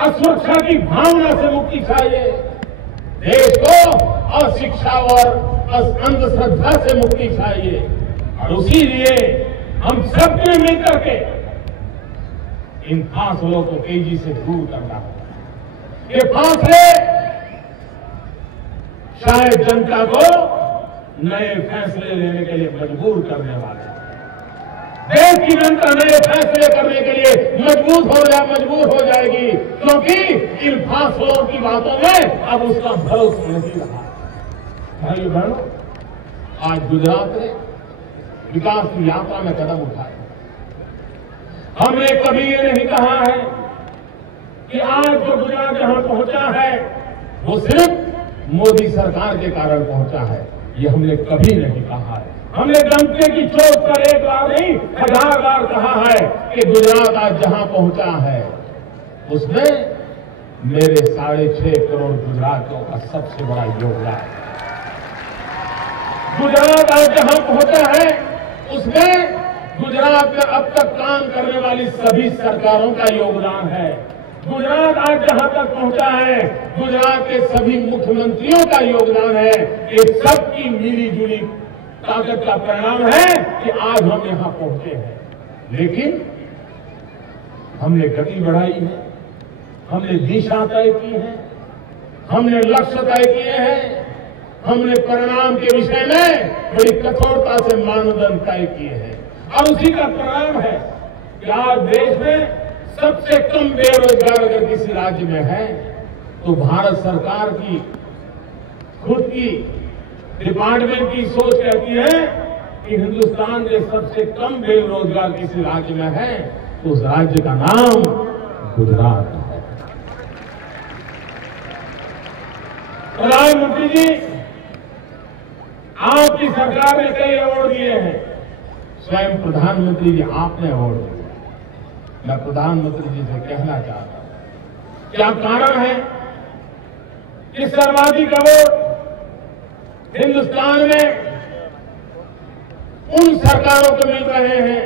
असुरक्षा की भावना से मुक्ति चाहिए। देश को अशिक्षा और अंधश्रद्धा से मुक्ति चाहिए। और उसी लिए हम सबने मिलकर के इन फासलों को तेजी से दूर करना होगा। ये फासले शायद जनता को नए फैसले लेने के लिए मजबूर करने वाले हैं। देश की जनता नए फैसले करने के लिए मजबूर हो जाएगी, क्योंकि इन फासलों की बातों में अब उसका भरोसा नहीं रहा। भाइयों बहनों, आज गुजरात ने विकास की यात्रा में कदम उठाए। हमने कभी ये नहीं कहा है कि आज जो गुजरात यहां पहुंचा है वो सिर्फ मोदी सरकार के कारण पहुंचा है। ये हमने कभी नहीं कहा है। हमने डंके की चोट पर एक बार नहीं 1000 बार कहा है कि गुजरात आज जहां पहुंचा है उसमें मेरे 6.5 करोड़ गुजरातियों का सबसे बड़ा योगदान है। गुजरात आज जहां पहुंचा है उसमें गुजरात में अब तक काम करने वाली सभी सरकारों का योगदान है। गुजरात आज जहां तक पहुंचा है गुजरात के सभी मुख्यमंत्रियों का योगदान है। ये सबकी मिली जुली ताकत का परिणाम है कि आज हम यहां पहुंचे हैं। लेकिन हमने गति बढ़ाई है, हमने दिशा तय की है, हमने लक्ष्य तय किए हैं, हमने परिणाम के विषय में बड़ी कठोरता से मानदंड तय किए हैं। और उसी का परिणाम है कि आज देश में सबसे कम बेरोजगार अगर किसी राज्य में है तो भारत सरकार की खुद की डिपार्टमेंट की सोच कहती है कि हिंदुस्तान में सबसे कम बेरोजगार किसी राज्य में है तो उस राज्य का नाम गुजरात है। प्रधानमंत्री जी, आपकी सरकार ने कई अवार्ड दिए हैं, स्वयं प्रधानमंत्री जी आपने अवार्ड दिया। मैं प्रधानमंत्री जी से कहना चाहता हूं, क्या कारण है कि सर्वाधिक अवार्ड हिंदुस्तान में उन सरकारों को मिल रहे हैं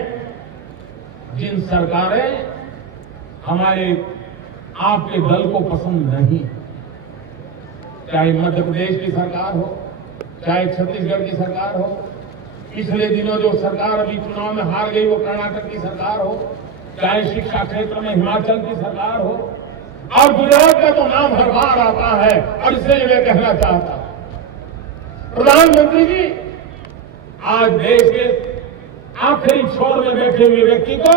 जिन सरकारें हमारे आपके दल को पसंद नहीं, चाहे मध्य प्रदेश की सरकार हो, चाहे छत्तीसगढ़ की सरकार हो, पिछले दिनों जो सरकार अभी चुनाव में हार गई वो कर्नाटक की सरकार हो, चाहे शिक्षा क्षेत्र में हिमाचल की सरकार हो, और गुजरात का तो नाम हर बार आता है। और इसलिए मैं कहना चाहता हूं, प्रधानमंत्री जी, आज देश के आखिरी छोर में बैठे हुए व्यक्ति को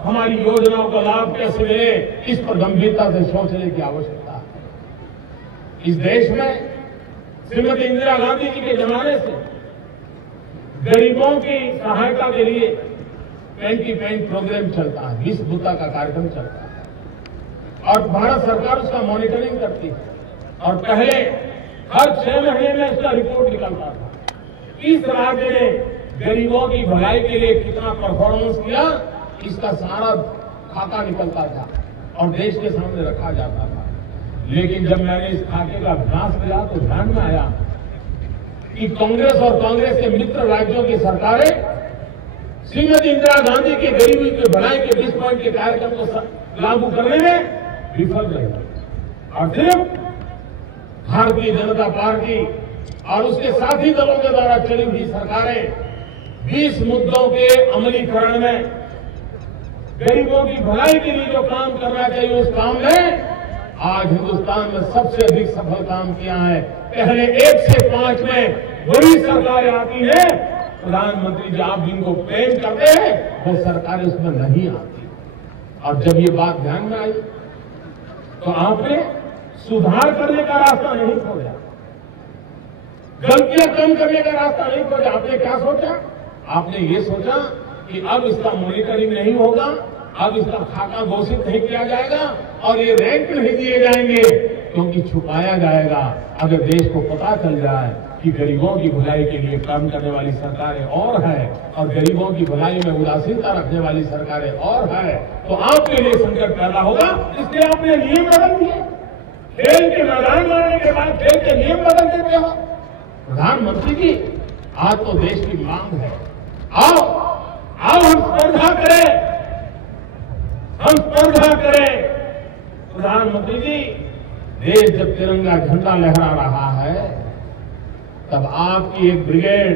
हमारी योजनाओं का लाभ कैसे मिले, इस पर गंभीरता से सोचने की आवश्यकता है। इस देश में श्रीमती इंदिरा गांधी जी के जमाने से गरीबों की सहायता के लिए पेन प्रोग्राम चलता है, 20 बुद्धा का कार्यक्रम चलता है और भारत सरकार उसका मॉनिटरिंग करती है। और पहले हर 6 महीने में इसका रिपोर्ट निकलता था। इस राज्य ने गरीबों की भलाई के लिए कितना परफॉर्मेंस किया, इसका सारा खाका निकलता था और देश के सामने रखा जाता था। लेकिन जब मैंने इस खाके का अभ्यास किया तो ध्यान में आया कि कांग्रेस और कांग्रेस के मित्र राज्यों की सरकारें श्रीमती इंदिरा गांधी के गरीबी के भलाई के 20 पॉइंट के कार्यक्रम को लागू करने में विफल रही और सिर्फ भारतीय जनता पार्टी और उसके साथी दलों के द्वारा चली हुई सरकारें 20 मुद्दों के अमलीकरण में गरीबों की भलाई के लिए जो काम करना चाहिए उस काम में आज हिंदुस्तान में सबसे अधिक सफल काम किया है। पहले 1 से 5 में बड़ी सरकारें आती हैं, प्रधानमंत्री जी आप जिनको प्रेम करते हैं वो सरकारें उसमें नहीं आती। और जब ये बात ध्यान में आई तो आपने सुधार करने का रास्ता नहीं खोजा, गलतियां कम करने का रास्ता नहीं खोजा। आपने क्या सोचा? आपने ये सोचा कि अब इसका मॉनिटरिंग नहीं होगा, अब इसका खाका घोषित नहीं किया जाएगा और ये रैंक नहीं दिए जाएंगे क्योंकि छुपाया जाएगा। अगर देश को पता चल जाए कि गरीबों की भलाई के लिए काम करने वाली सरकारें और है और गरीबों की भलाई में उदासीनता रखने वाली सरकारें और है तो आपके लिए संकट पैदा होगा। इसलिए आपने नियम बदल दिए। खेल के मैदान में आने के बाद खेल के नियम बदल देते हो। प्रधानमंत्री जी आज तो देश की मांग है, आओ हम स्पर्धा करें, हम स्पर्धा करें। प्रधानमंत्री जी देश जब तिरंगा झंडा लहरा रहा है तब आपकी एक ब्रिगेड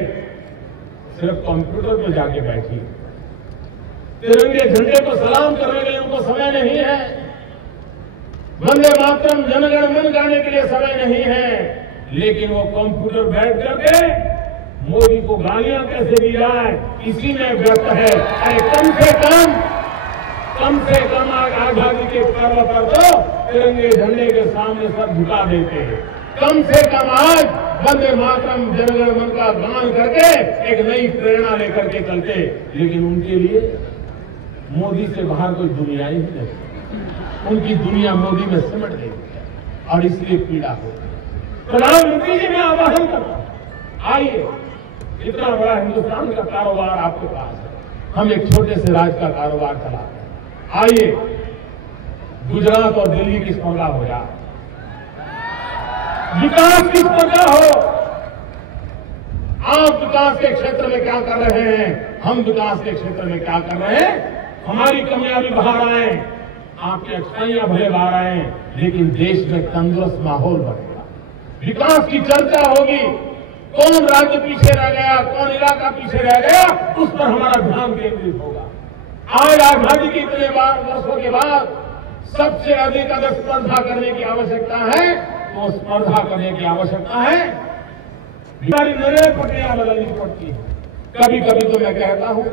सिर्फ कंप्यूटर पे जाके बैठी, तिरंगे झंडे को सलाम करने के लिए उनको समय नहीं है, वंदे मातरम जनगण मन गाने के लिए समय नहीं है, लेकिन वो कंप्यूटर बैठ करके मोदी को गालियां कैसे दी जाए इसी में व्यस्त है। अरे कम से कम आजादी के पर्व पर तो तिरंगे झंडे के सामने सब झुका देते हैं। कम से कम आज वंदे मातरम जनगण मन का गान करके एक नई प्रेरणा लेकर के चलते, लेकिन उनके लिए मोदी से बाहर कोई दुनिया ही नहीं, उनकी दुनिया मोदी में सिमट गई और इसलिए पीड़ा होती। प्रधानमंत्री जी मैं आह्वान करता हूं, आइए, इतना बड़ा हिंदुस्तान का कारोबार आपके पास है, हम एक छोटे से राज्य का कारोबार चलाते हैं। आइए गुजरात और दिल्ली की स्पर्धा हो जाए, विकास की स्पर्धा हो। आप विकास के क्षेत्र में क्या कर रहे हैं, हम विकास के क्षेत्र में क्या कर रहे हैं। हमारी कमियां भी बाहर आए, आपकी अच्छाइयां भले बाहर आए, लेकिन देश में तंदुरुस्त माहौल बनेगा, विकास की चर्चा होगी। कौन राज्य पीछे रह गया, कौन इलाका पीछे रह गया, उस पर हमारा ध्यान केंद्रित होगा। आज आजादी के इतने वर्षों के बाद सबसे अधिक अगर स्पर्धा करने की आवश्यकता है तो स्पर्धा करने की आवश्यकता है। हमारी नजर प्रक्रिया बदलनी पड़ती है। कभी कभी तो मैं कहता हूं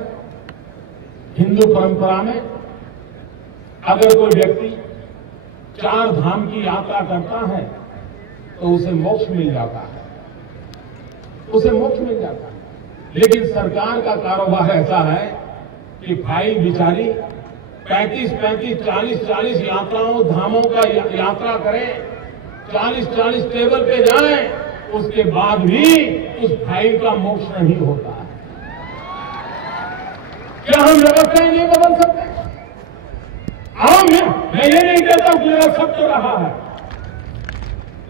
हिंदू परंपरा में अगर कोई व्यक्ति 4 धाम की यात्रा करता है तो उसे मोक्ष मिल जाता है, उसे मोक्ष मिल जाता है। लेकिन सरकार का कारोबार ऐसा है कि भाई बिचारी 35-35, 40-40 यात्राओं धामों का यात्रा करें, 40-40 टेबल पे जाएं, उसके बाद भी उस भाई का मोक्ष नहीं होता है। क्या हम व्यवस्थाएं नहीं बदल सकते? मैं ये नहीं कहता कि सब तो रहा है,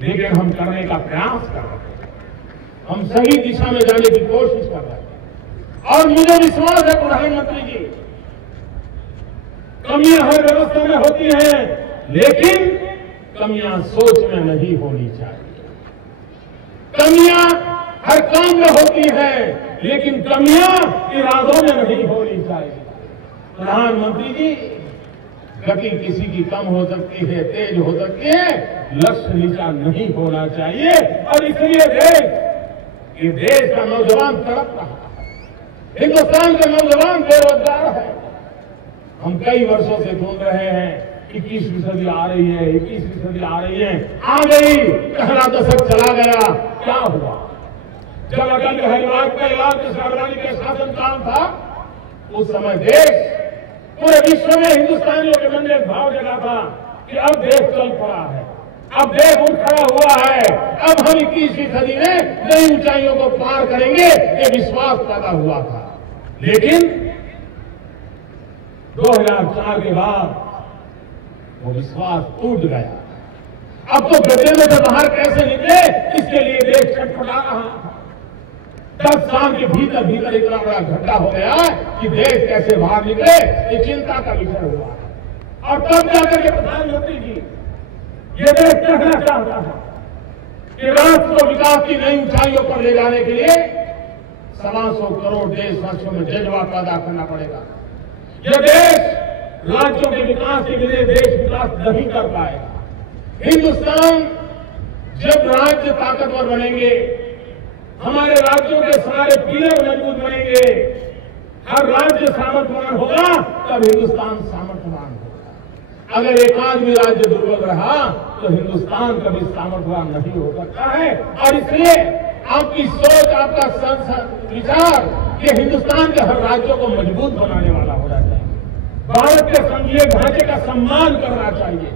लेकिन हम करने का प्रयास कर रहे हैं, हम सही दिशा में जाने की कोशिश कर रहे हैं। और मुझे विश्वास है प्रधानमंत्री जी, कमियां हर व्यवस्था में होती हैं, लेकिन कमियां सोच में नहीं होनी चाहिए। कमियां हर काम में होती हैं, लेकिन कमियां इरादों में नहीं होनी चाहिए। प्रधानमंत्री जी गति किसी की कम हो सकती है, तेज हो सकती है, लक्ष्य नीचा नहीं होना चाहिए। और इसलिए देश का नौजवान तड़प रहा है, हिंदुस्तान का नौजवान बेरोजगार है। हम कई वर्षों से सुन रहे हैं 21वीं सदी आ रही है, 21वीं सदी आ रही है, आ गई, पहला दशक चला गया। क्या हुआ? जब अटल बिहारी वाजपेयी लाल कृष्ण आडवाणी के शासनकाल था, उस समय देश पूरे विश्व में हिंदुस्तानियों के मन में एक भाव जगा था कि अब देश चल पड़ा है, अब देश उठ खड़ा हुआ है, अब हम 21वीं सदी में नई ऊंचाइयों को पार करेंगे, ये विश्वास पैदा हुआ था। लेकिन 2004 के बाद वो विश्वास टूट गया। अब तो गड्ढे में से बाहर कैसे निकले, इसके लिए देश छटपटा रहा था। 10 साल के भीतर भीतर इतना बड़ा घटना हो गया कि देश कैसे बाहर निकले ये चिंता का विषय हुआ। और तब जाकर के प्रधानमंत्री जी ये देश कहना चाहता है कि राष्ट्र को विकास की नई ऊंचाइयों पर ले जाने के लिए 125 करोड़ देशवासियों में जज्बा पैदा करना पड़ेगा। यह देश राज्यों के विकास के लिए देश विकास नहीं कर पाएगा। हिंदुस्तान जब राज्य ताकतवर बनेंगे, हमारे राज्यों के सारे पिलर मजबूत बनेंगे, हर राज्य सामर्थ्यवान होगा, तब हिंदुस्तान सामर्थ्यवान होगा। अगर एक आदमी राज्य दुर्बल रहा तो हिंदुस्तान कभी सामर्थ्यवान नहीं हो सकता है। और इसलिए आपकी सोच, आपका विचार ये हिंदुस्तान के हर राज्यों को मजबूत बनाने वाला होना चाहिए। भारत के संघीय ढांचे का सम्मान करना चाहिए।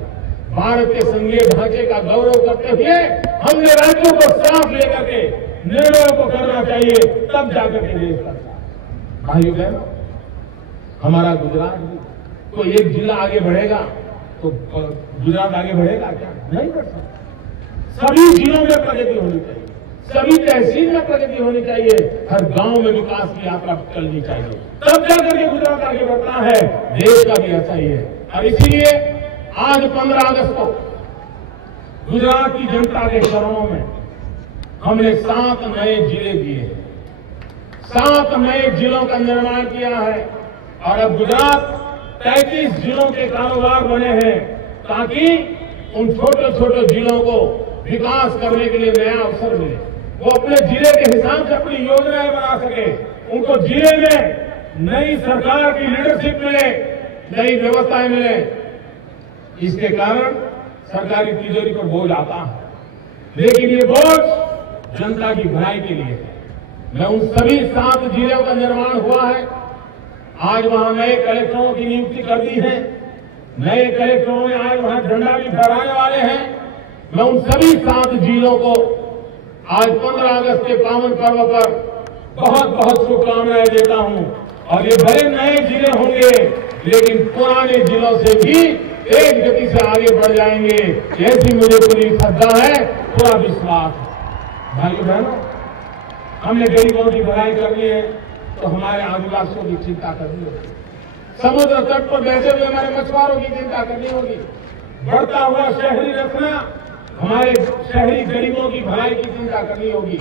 भारत के संघीय ढांचे का गौरव करते हुए हमने राज्यों को साथ लेकर के निर्णयों को करना चाहिए, तब जाकर के देश करता। भाइयों बहनों, हमारा गुजरात भी कोई एक जिला आगे बढ़ेगा तो गुजरात आगे बढ़ेगा क्या? नहीं बढ़ सकता। सभी जिलों में प्रगति होनी चाहिए, सभी तहसील में प्रगति होनी चाहिए, हर गांव में विकास की यात्रा चलनी चाहिए, तब जाकर के गुजरात आगे बढ़ता है। देश का भी ऐसा ही है। और इसलिए आज 15 अगस्त को गुजरात की जनता के चरणों में हमने 7 नए जिले दिए, 7 नए जिलों का निर्माण किया है। और अब गुजरात 33 जिलों के कारोबार बने हैं, ताकि उन छोटे छोटे जिलों को विकास करने के लिए नया अवसर मिले, वो अपने जिले के हिसाब से अपनी योजनाएं बना सके, उनको जिले में नई सरकार की लीडरशिप मिले, नई व्यवस्थाएं मिले। इसके कारण सरकारी तिजोरी पर बोझ आता है, लेकिन ये बोझ जनता की भलाई के लिए है। मैं उन सभी 7 जिलों का निर्माण हुआ है। आज वहां नए कलेक्टरों की नियुक्ति कर दी है, नए कलेक्टरों ने आज वहां झंडा भी फहराने वाले हैं। मैं उन सभी 7 जिलों को आज 15 अगस्त के पावन पर्व पर बहुत बहुत शुभकामनाएं देता हूं। और ये भले नए जिले होंगे, लेकिन पुराने जिलों से भी एक गति से आगे बढ़ जाएंगे, ऐसी मुझे पूरी श्रद्धा है, पूरा विश्वास है। भाइयों बहनों, हमने गरीबों की भलाई करनी है तो हमारे आदिवासियों की चिंता करनी होगी, समुद्र तट पर बैठे हुए हमारे मछुआरों की चिंता करनी होगी, बढ़ता हुआ शहरी रखना, हमारे शहरी गरीबों की भलाई की चिंता करनी होगी।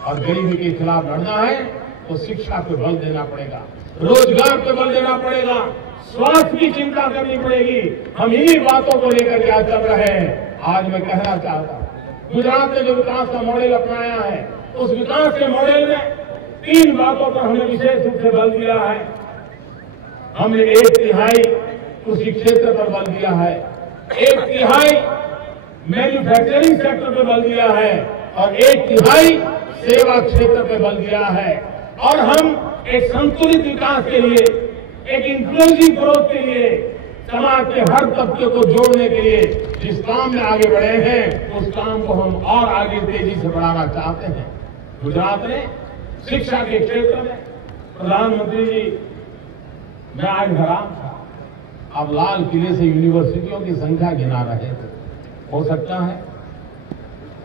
और गरीबी के खिलाफ लड़ना है तो शिक्षा पे बल देना पड़ेगा, रोजगार पे बल देना पड़ेगा, स्वास्थ्य की चिंता करनी पड़ेगी। हम इन्हीं बातों को लेकर के आज चल रहे हैं। आज मैं कहना चाहता हूं, गुजरात ने जो विकास का मॉडल अपनाया है, उस विकास के मॉडल में 3 बातों पर हमने विशेष रूप से बल दिया है। हमने 1/3 कृषि क्षेत्र पर बल दिया है, 1/3 मैन्युफैक्चरिंग सेक्टर पर बल दिया है और 1/3 सेवा क्षेत्र पर बल दिया है। और हम एक संतुलित विकास के लिए, एक इंक्लूसिव ग्रोथ के लिए, समाज के हर तबके को जोड़ने के लिए जिस काम में आगे बढ़े हैं, उस काम को हम और आगे तेजी से बढ़ाना चाहते हैं। गुजरात ने शिक्षा के क्षेत्र में, प्रधानमंत्री जी, मैं आज हैरान था, आप लाल किले से यूनिवर्सिटियों की संख्या गिना रहे थे। हो सकता है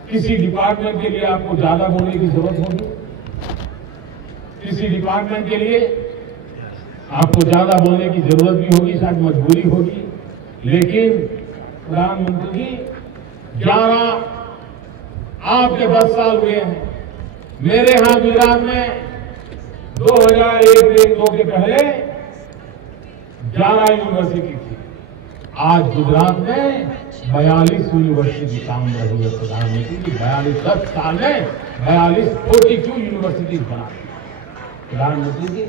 किसी डिपार्टमेंट के लिए आपको ज्यादा बोलने की जरूरत होगी, किसी डिपार्टमेंट के लिए आपको ज्यादा बोलने की जरूरत भी होगी, शायद मजबूरी होगी। लेकिन प्रधानमंत्री जी, 11 आपके 10 साल हुए हैं। मेरे यहां गुजरात में 2001-2 के पहले 11 यूनिवर्सिटी थी। आज गुजरात में 42 यूनिवर्सिटी काम रही है। प्रधानमंत्री जी 10 साल में 42 यूनिवर्सिटीज बना दी। प्रधानमंत्री जी,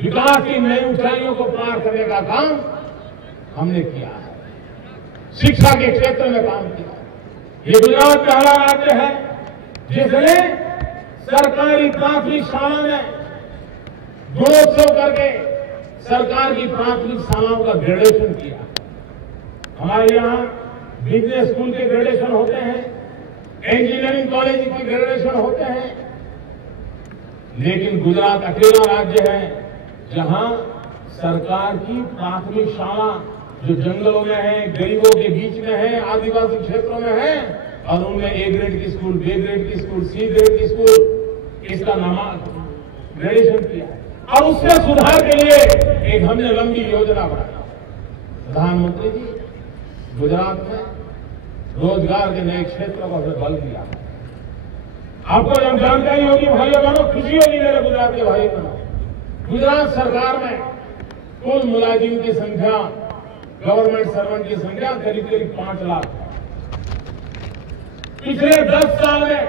विकास की नई ऊंचाइयों को पार करने का काम हमने किया है, शिक्षा के क्षेत्र में काम किया। ये गुजरात पहला राज्य है जिसने सरकारी प्राथमिक शाला में गुणोत्सव करके सरकार की प्राथमिक शालाओं का ग्रेडेशन किया। हमारे यहाँ बिजनेस स्कूल के ग्रेडेशन होते हैं, इंजीनियरिंग कॉलेज के ग्रेडेशन होते हैं, लेकिन गुजरात अकेला राज्य है जहां सरकार की प्राथमिक शाला जो जंगलों में है, गरीबों के बीच में है, आदिवासी क्षेत्रों में है, और उनमें A ग्रेड की स्कूल, B ग्रेड की स्कूल, C ग्रेड की स्कूल, इसका ग्रेडेशन किया है और उससे सुधार के लिए एक हमने लंबी योजना बनाई। प्रधानमंत्री जी गुजरात में रोजगार के नए क्षेत्रों को बल दिया। आपको जब जानकारी होगी भाइयों बहनों, खुशी होगी मेरे गुजरात के भाइयों बहनों, गुजरात सरकार में कुल मुलाजिम की संख्या, गवर्नमेंट सर्वेंट की संख्या करीब करीब 5 लाख है। पिछले 10 साल में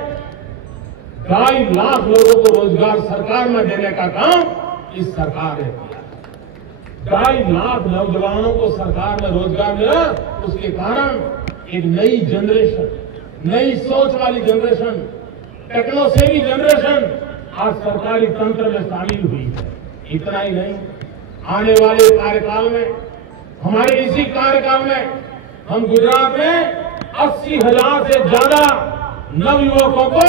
2.5 लाख लोगों को रोजगार सरकार में देने का काम इस सरकार ने किया। 2.5 लाख नौजवानों को सरकार में रोजगार मिला। उसके कारण एक नई जनरेशन, नई सोच वाली जनरेशन, टेक्नोसेवी जनरेशन आज सरकारी तंत्र में शामिल हुई है। इतना ही नहीं, आने वाले कार्यकाल में, हमारे इसी कार्यकाल में हम गुजरात में 80,000 से ज्यादा नवयुवकों को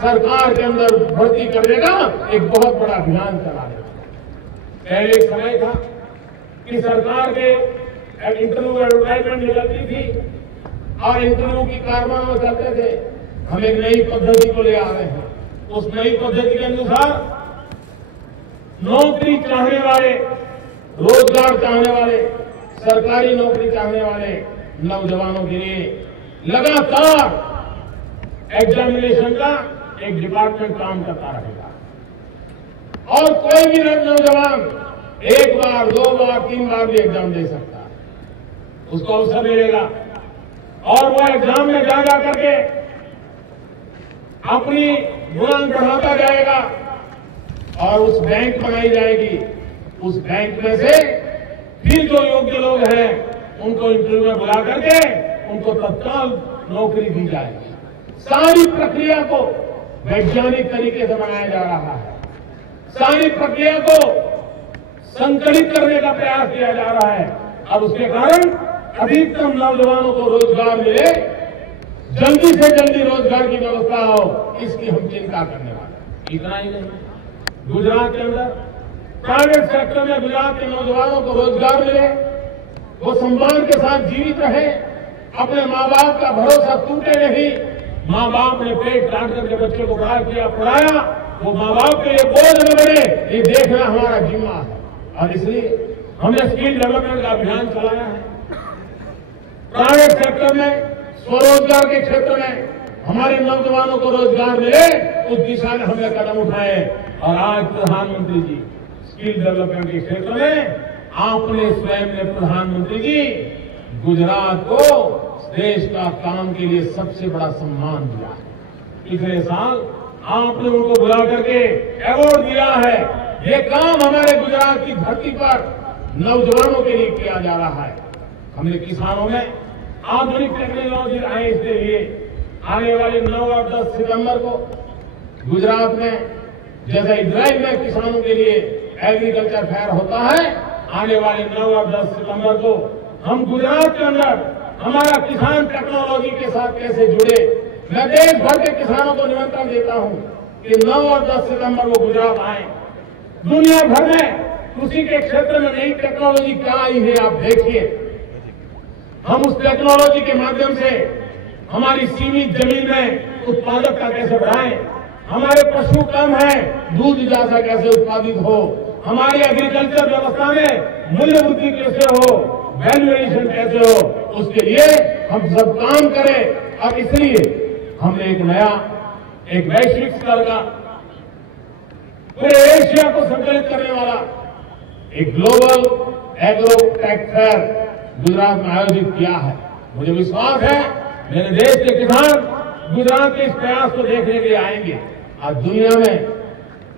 सरकार के अंदर भर्ती करने का एक बहुत बड़ा अभियान चला है। पहले एक समय था कि सरकार के इंटरव्यू एडवर्टाइजमेंट निकलती थी और इंटरव्यू की कारवाई में चलते थे। हम एक नई पद्धति को ले आ रहे हैं। उस नई पद्धति के अनुसार नौकरी चाहने वाले, रोजगार चाहने वाले, सरकारी नौकरी चाहने वाले नौजवानों के लिए लगातार एग्जामिनेशन का एक डिपार्टमेंट काम करता रहेगा और कोई भी नौजवान 1 बार, 2 बार, 3 बार भी एग्जाम दे सकता है। उसको अवसर मिलेगा और वो एग्जाम में जा करके अपनी गुणांक बढ़ाता जाएगा और उस बैंक बनाई जाएगी। उस बैंक में से फिर जो योग्य लोग हैं उनको इंटरव्यू में बुला करके उनको तत्काल नौकरी दी जाएगी। सारी प्रक्रिया को वैज्ञानिक तरीके से बनाया जा रहा है। सारी प्रक्रिया को संकलित करने का प्रयास किया जा रहा है और उसके कारण अधिकतम नौजवानों को रोजगार मिले, जल्दी से जल्दी रोजगार की व्यवस्था हो, इसकी हम चिंता करने वाले हैं। इतना ही नहीं, गुजरात के अंदर प्राइवेट सेक्टर में गुजरात के नौजवानों को रोजगार मिले, वो सम्मान के साथ जीवित रहे, अपने माँ बाप का भरोसा टूटे नहीं। माँ बाप ने पेट काट करके बच्चे को बड़ा किया, पढ़ाया, वो माँ बाप के लिए बोझ न बने, ये देखना हमारा जिम्मा है। और इसलिए हमने स्किल डेवलपमेंट का अभियान चलाया है। प्राइवेट सेक्टर में, स्वरोजगार के क्षेत्र में हमारे नौजवानों को रोजगार मिले, उस दिशा में हमने कदम उठाए और आज प्रधानमंत्री जी स्किल डेवलपमेंट के क्षेत्र में आपने स्वयं ने प्रधानमंत्री जी गुजरात को देश का काम के लिए सबसे बड़ा सम्मान दिया है। पिछले साल आपने उनको बुला करके अवार्ड दिया है। ये काम हमारे गुजरात की धरती पर नौजवानों के लिए किया जा रहा है। हमने किसानों में आधुनिक टेक्नोलॉजी आए, इसके लिए आने वाले 9 और 10 सितंबर को गुजरात में जैसे इजराइल में किसानों के लिए एग्रीकल्चर फेयर होता है, आने वाले 9 और 10 सितंबर को हम गुजरात के अंदर हमारा किसान टेक्नोलॉजी के साथ कैसे जुड़े। मैं देश भर के किसानों को निमंत्रण देता हूं कि 9 और 10 सितंबर को गुजरात आए। दुनिया भर में कृषि के क्षेत्र में नई टेक्नोलॉजी क्या आई है आप देखिए। हम उस टेक्नोलॉजी के माध्यम से हमारी सीमित जमीन में उत्पादकता कैसे बढ़ाएं, हमारे पशु कम है, दूध ज्यादा कैसे उत्पादित हो, हमारी एग्रीकल्चर व्यवस्था में मूल्य वृद्धि कैसे हो, वैल्यू एडिशन कैसे हो, उसके लिए हम सब काम करें। और इसलिए हमने एक नया, एक वैश्विक स्तर का, पूरे एशिया को संचालित करने वाला एक global agro tech fair Gujarat में आयोजित किया है। मुझे विश्वास है मेरे देश के किसान गुजरात के इस प्रयास को देखने के लिए आएंगे। आज दुनिया में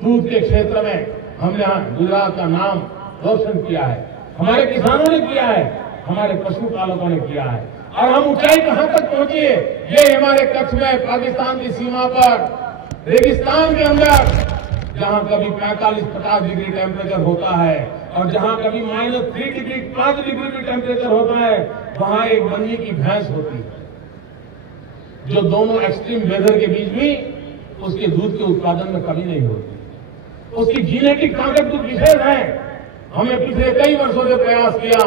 दूध के क्षेत्र में हमने गुजरात का नाम रोशन किया है, हमारे किसानों ने किया है, हमारे पशुपालकों ने किया है। और हम ऊंचाई कहां तक पहुंची है, ये हमारे कच्छ में पाकिस्तान की सीमा पर रेगिस्तान के अंदर जहां कभी 45-50 डिग्री टेम्परेचर होता है और जहां कभी -3 डिग्री 5 डिग्री भी टेम्परेचर होता है, वहां एक बन्नी की भैंस होती है जो दोनों एक्सट्रीम वेदर के बीच भी उसके दूध के उत्पादन में कमी नहीं होती। उसकी जीनेटिक ताकत कुछ विशेष है। हमने पिछले कई वर्षों से प्रयास किया।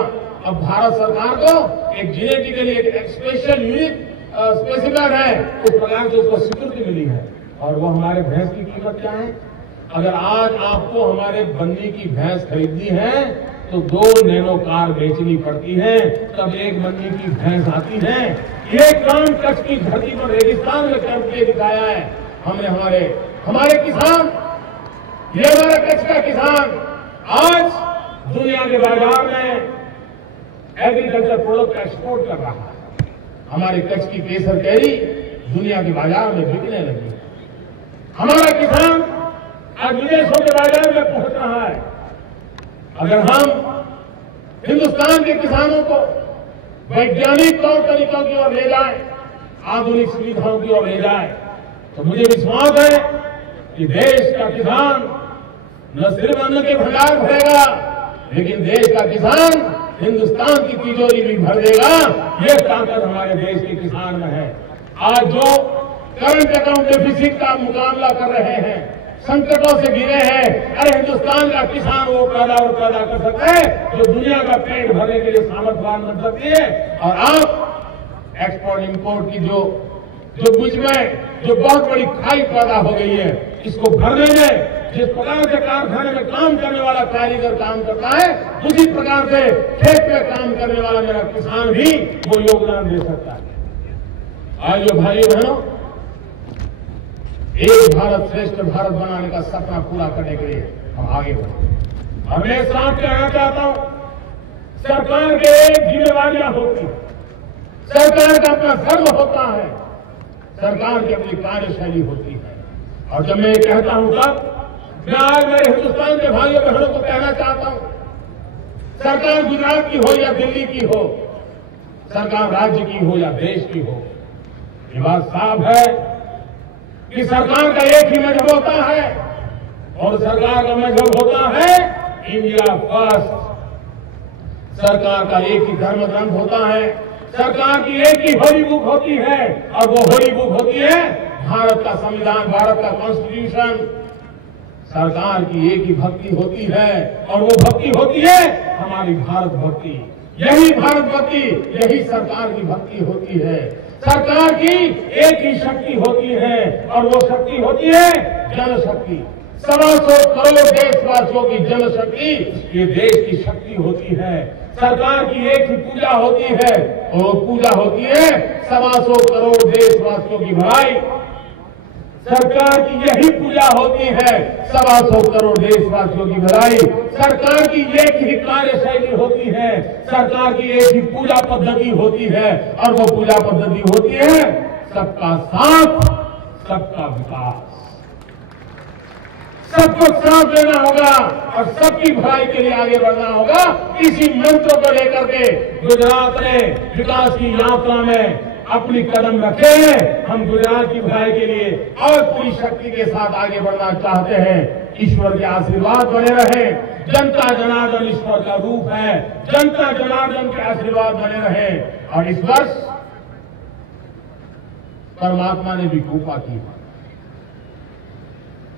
अब भारत सरकार को एक जीनेटिकली एक स्पेशल यूनिक स्पेसिफायर है, उस प्रकार से उसको स्वीकृति मिली है। और वो हमारे भैंस की कीमत क्या है? अगर आज आपको हमारे बन्नी की भैंस खरीदनी है तो 2 नैनो कार बेचनी पड़ती है, तब एक बन्नी की भैंस आती है। ये काम कच्छ की धरती पर रेगिस्तान में करके दिखाया है हमने। हमारे किसान, ये हमारा कच्छ का किसान आज दुनिया के बाजार में एग्रीकल्चर प्रोडक्ट का एक्सपोर्ट कर रहा है। हमारे कच्छ की केसर कैरी दुनिया के बाजार में बिकने लगी है। हमारा किसान आज विदेशों के बाजार में पहुंच रहा है। अगर हम हिंदुस्तान के किसानों को वैज्ञानिक तौर तरीकों की ओर ले जाएं, आधुनिक सुविधाओं की ओर ले जाएं, तो मुझे विश्वास है कि देश का किसान न सिर्फ अन्न के भंडार भरेगा, लेकिन देश का किसान हिंदुस्तान की तिजोरी भी भर देगा। ये ताकत हमारे देश के किसान में है। आज जो करंट अकाउंट डेफिसिट का मुकाबला कर रहे हैं, संकटों से घिरे हैं, अरे हिंदुस्तान का किसान वो पैदा कर सकता है जो दुनिया का पेट भरने के लिए सामर्थ्यवान बन सकती है। और आप एक्सपोर्ट इंपोर्ट की जो बीच में जो बहुत बड़ी खाई पैदा हो गई है, इसको भरने में जिस प्रकार से कारखाने में काम करने वाला कारीगर काम करता है, उसी प्रकार से खेत में काम करने वाला मेरा किसान भी वो योगदान दे सकता है। आज जो भाइयों बहनों, एक भारत श्रेष्ठ भारत बनाने का सपना पूरा करने के लिए हम आगे बढ़े। और मैं साफ कहना चाहता हूं, सरकार के जिम्मेवारियां होती हैं, सरकार का अपना धर्म होता है, सरकार की अपनी कार्यशैली होती है। और जब मैं ये कहता हूं तब मैं आज मेरे हिंदुस्तान के भाइयों बहनों को कहना चाहता हूं, सरकार गुजरात की हो या दिल्ली की हो, सरकार राज्य की हो या देश की हो, ये बात साफ है कि सरकार का एक ही मजहब होता है और सरकार का मजहब होता है इंडिया फर्स्ट। सरकार का एक ही धर्म ग्रंथ होता है, सरकार की एक ही होली बुक होती है और वो होली बुक होती है भारत का संविधान, भारत का कॉन्स्टिट्यूशन। सरकार की एक ही भक्ति होती है और वो भक्ति होती है हमारी भारत भक्ति। यही भारत भक्ति, यही सरकार की भक्ति होती है। सरकार की एक ही शक्ति होती है और वो शक्ति होती है जनशक्ति। 125 करोड़ देशवासियों की जनशक्ति ये देश की शक्ति होती है। सरकार की एक ही पूजा होती है और वो पूजा होती है 125 करोड़ देशवासियों की भलाई। सरकार की यही पूजा होती है 125 करोड़ देशवासियों की भलाई। सरकार की एक ही कार्यशैली होती है, सरकार की एक ही पूजा पद्धति होती है और वो पूजा पद्धति होती है सबका साथ, सबका विकास। सबको साथ देना होगा और सबकी भलाई के लिए आगे बढ़ना होगा। इसी मंत्र को लेकर के गुजरात ने विकास की यात्रा में अपनी कदम रखे हैं। हम गुजरात की भलाई के लिए और पूरी शक्ति के साथ आगे बढ़ना चाहते हैं। ईश्वर के आशीर्वाद बने रहे। जनता जनार्दन ईश्वर का रूप है, जनता जनार्दन के आशीर्वाद बने रहे। और इस वर्ष परमात्मा ने भी कृपा की,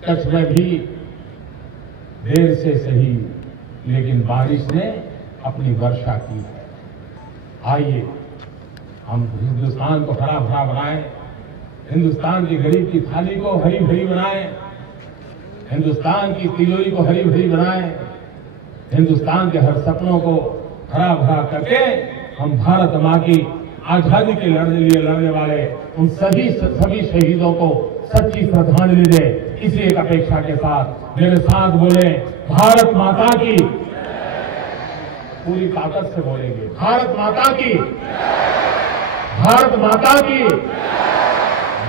कच्छ में भी देर से सही लेकिन बारिश ने अपनी वर्षा की है। आइए हम हिंदुस्तान को हरा भरा बनाएं, हिंदुस्तान की गरीब की थाली को हरी भरी बनाएं, हिंदुस्तान की तिजोरी को हरी भरी बनाएं, हिंदुस्तान के हर सपनों को हरा भरा करके हम भारत मां की आजादी के लिए लड़ने वाले उन सभी शहीदों को सच्ची श्रद्धांजलि दें। इसी एक अपेक्षा के साथ मेरे साथ बोले, भारत माता की, पूरी ताकत से बोलेंगे, भारत माता की, भारत माता की,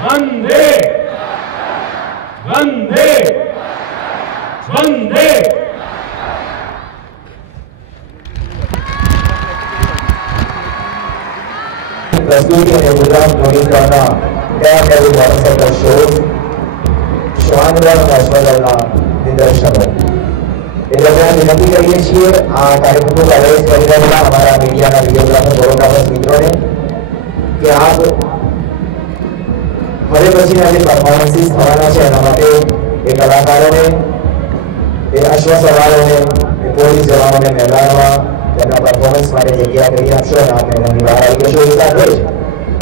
वंदे वंदे वंदे। प्रस्तुति અને ગુજરાત મોનિટરના કયા કયા ભારત કરશો શ્વાનદળ હોસ્પિટલના નિદર્શનો એ દરમિયાન વિનંતી કરીએ છીએ આ કાર્યક્રમનું કવરેજ કરી રહેલા અમારા મીડિયાના વિડીયોગ્રાફર ફોટોગ્રાફર્સ મિત્રોને કે આપ હવે પછીના જે પરફોર્મન્સીસ થવાના છે એના માટે એ કલાકારોને એ અશ્વસવારોને એ પોલીસ જવાનોને મેદાનમાં તેમના પરફોર્મન્સ માટે જગ્યા કરી આપશો અને આપણે એમની બહાર આવી જશો. એક સાથે જ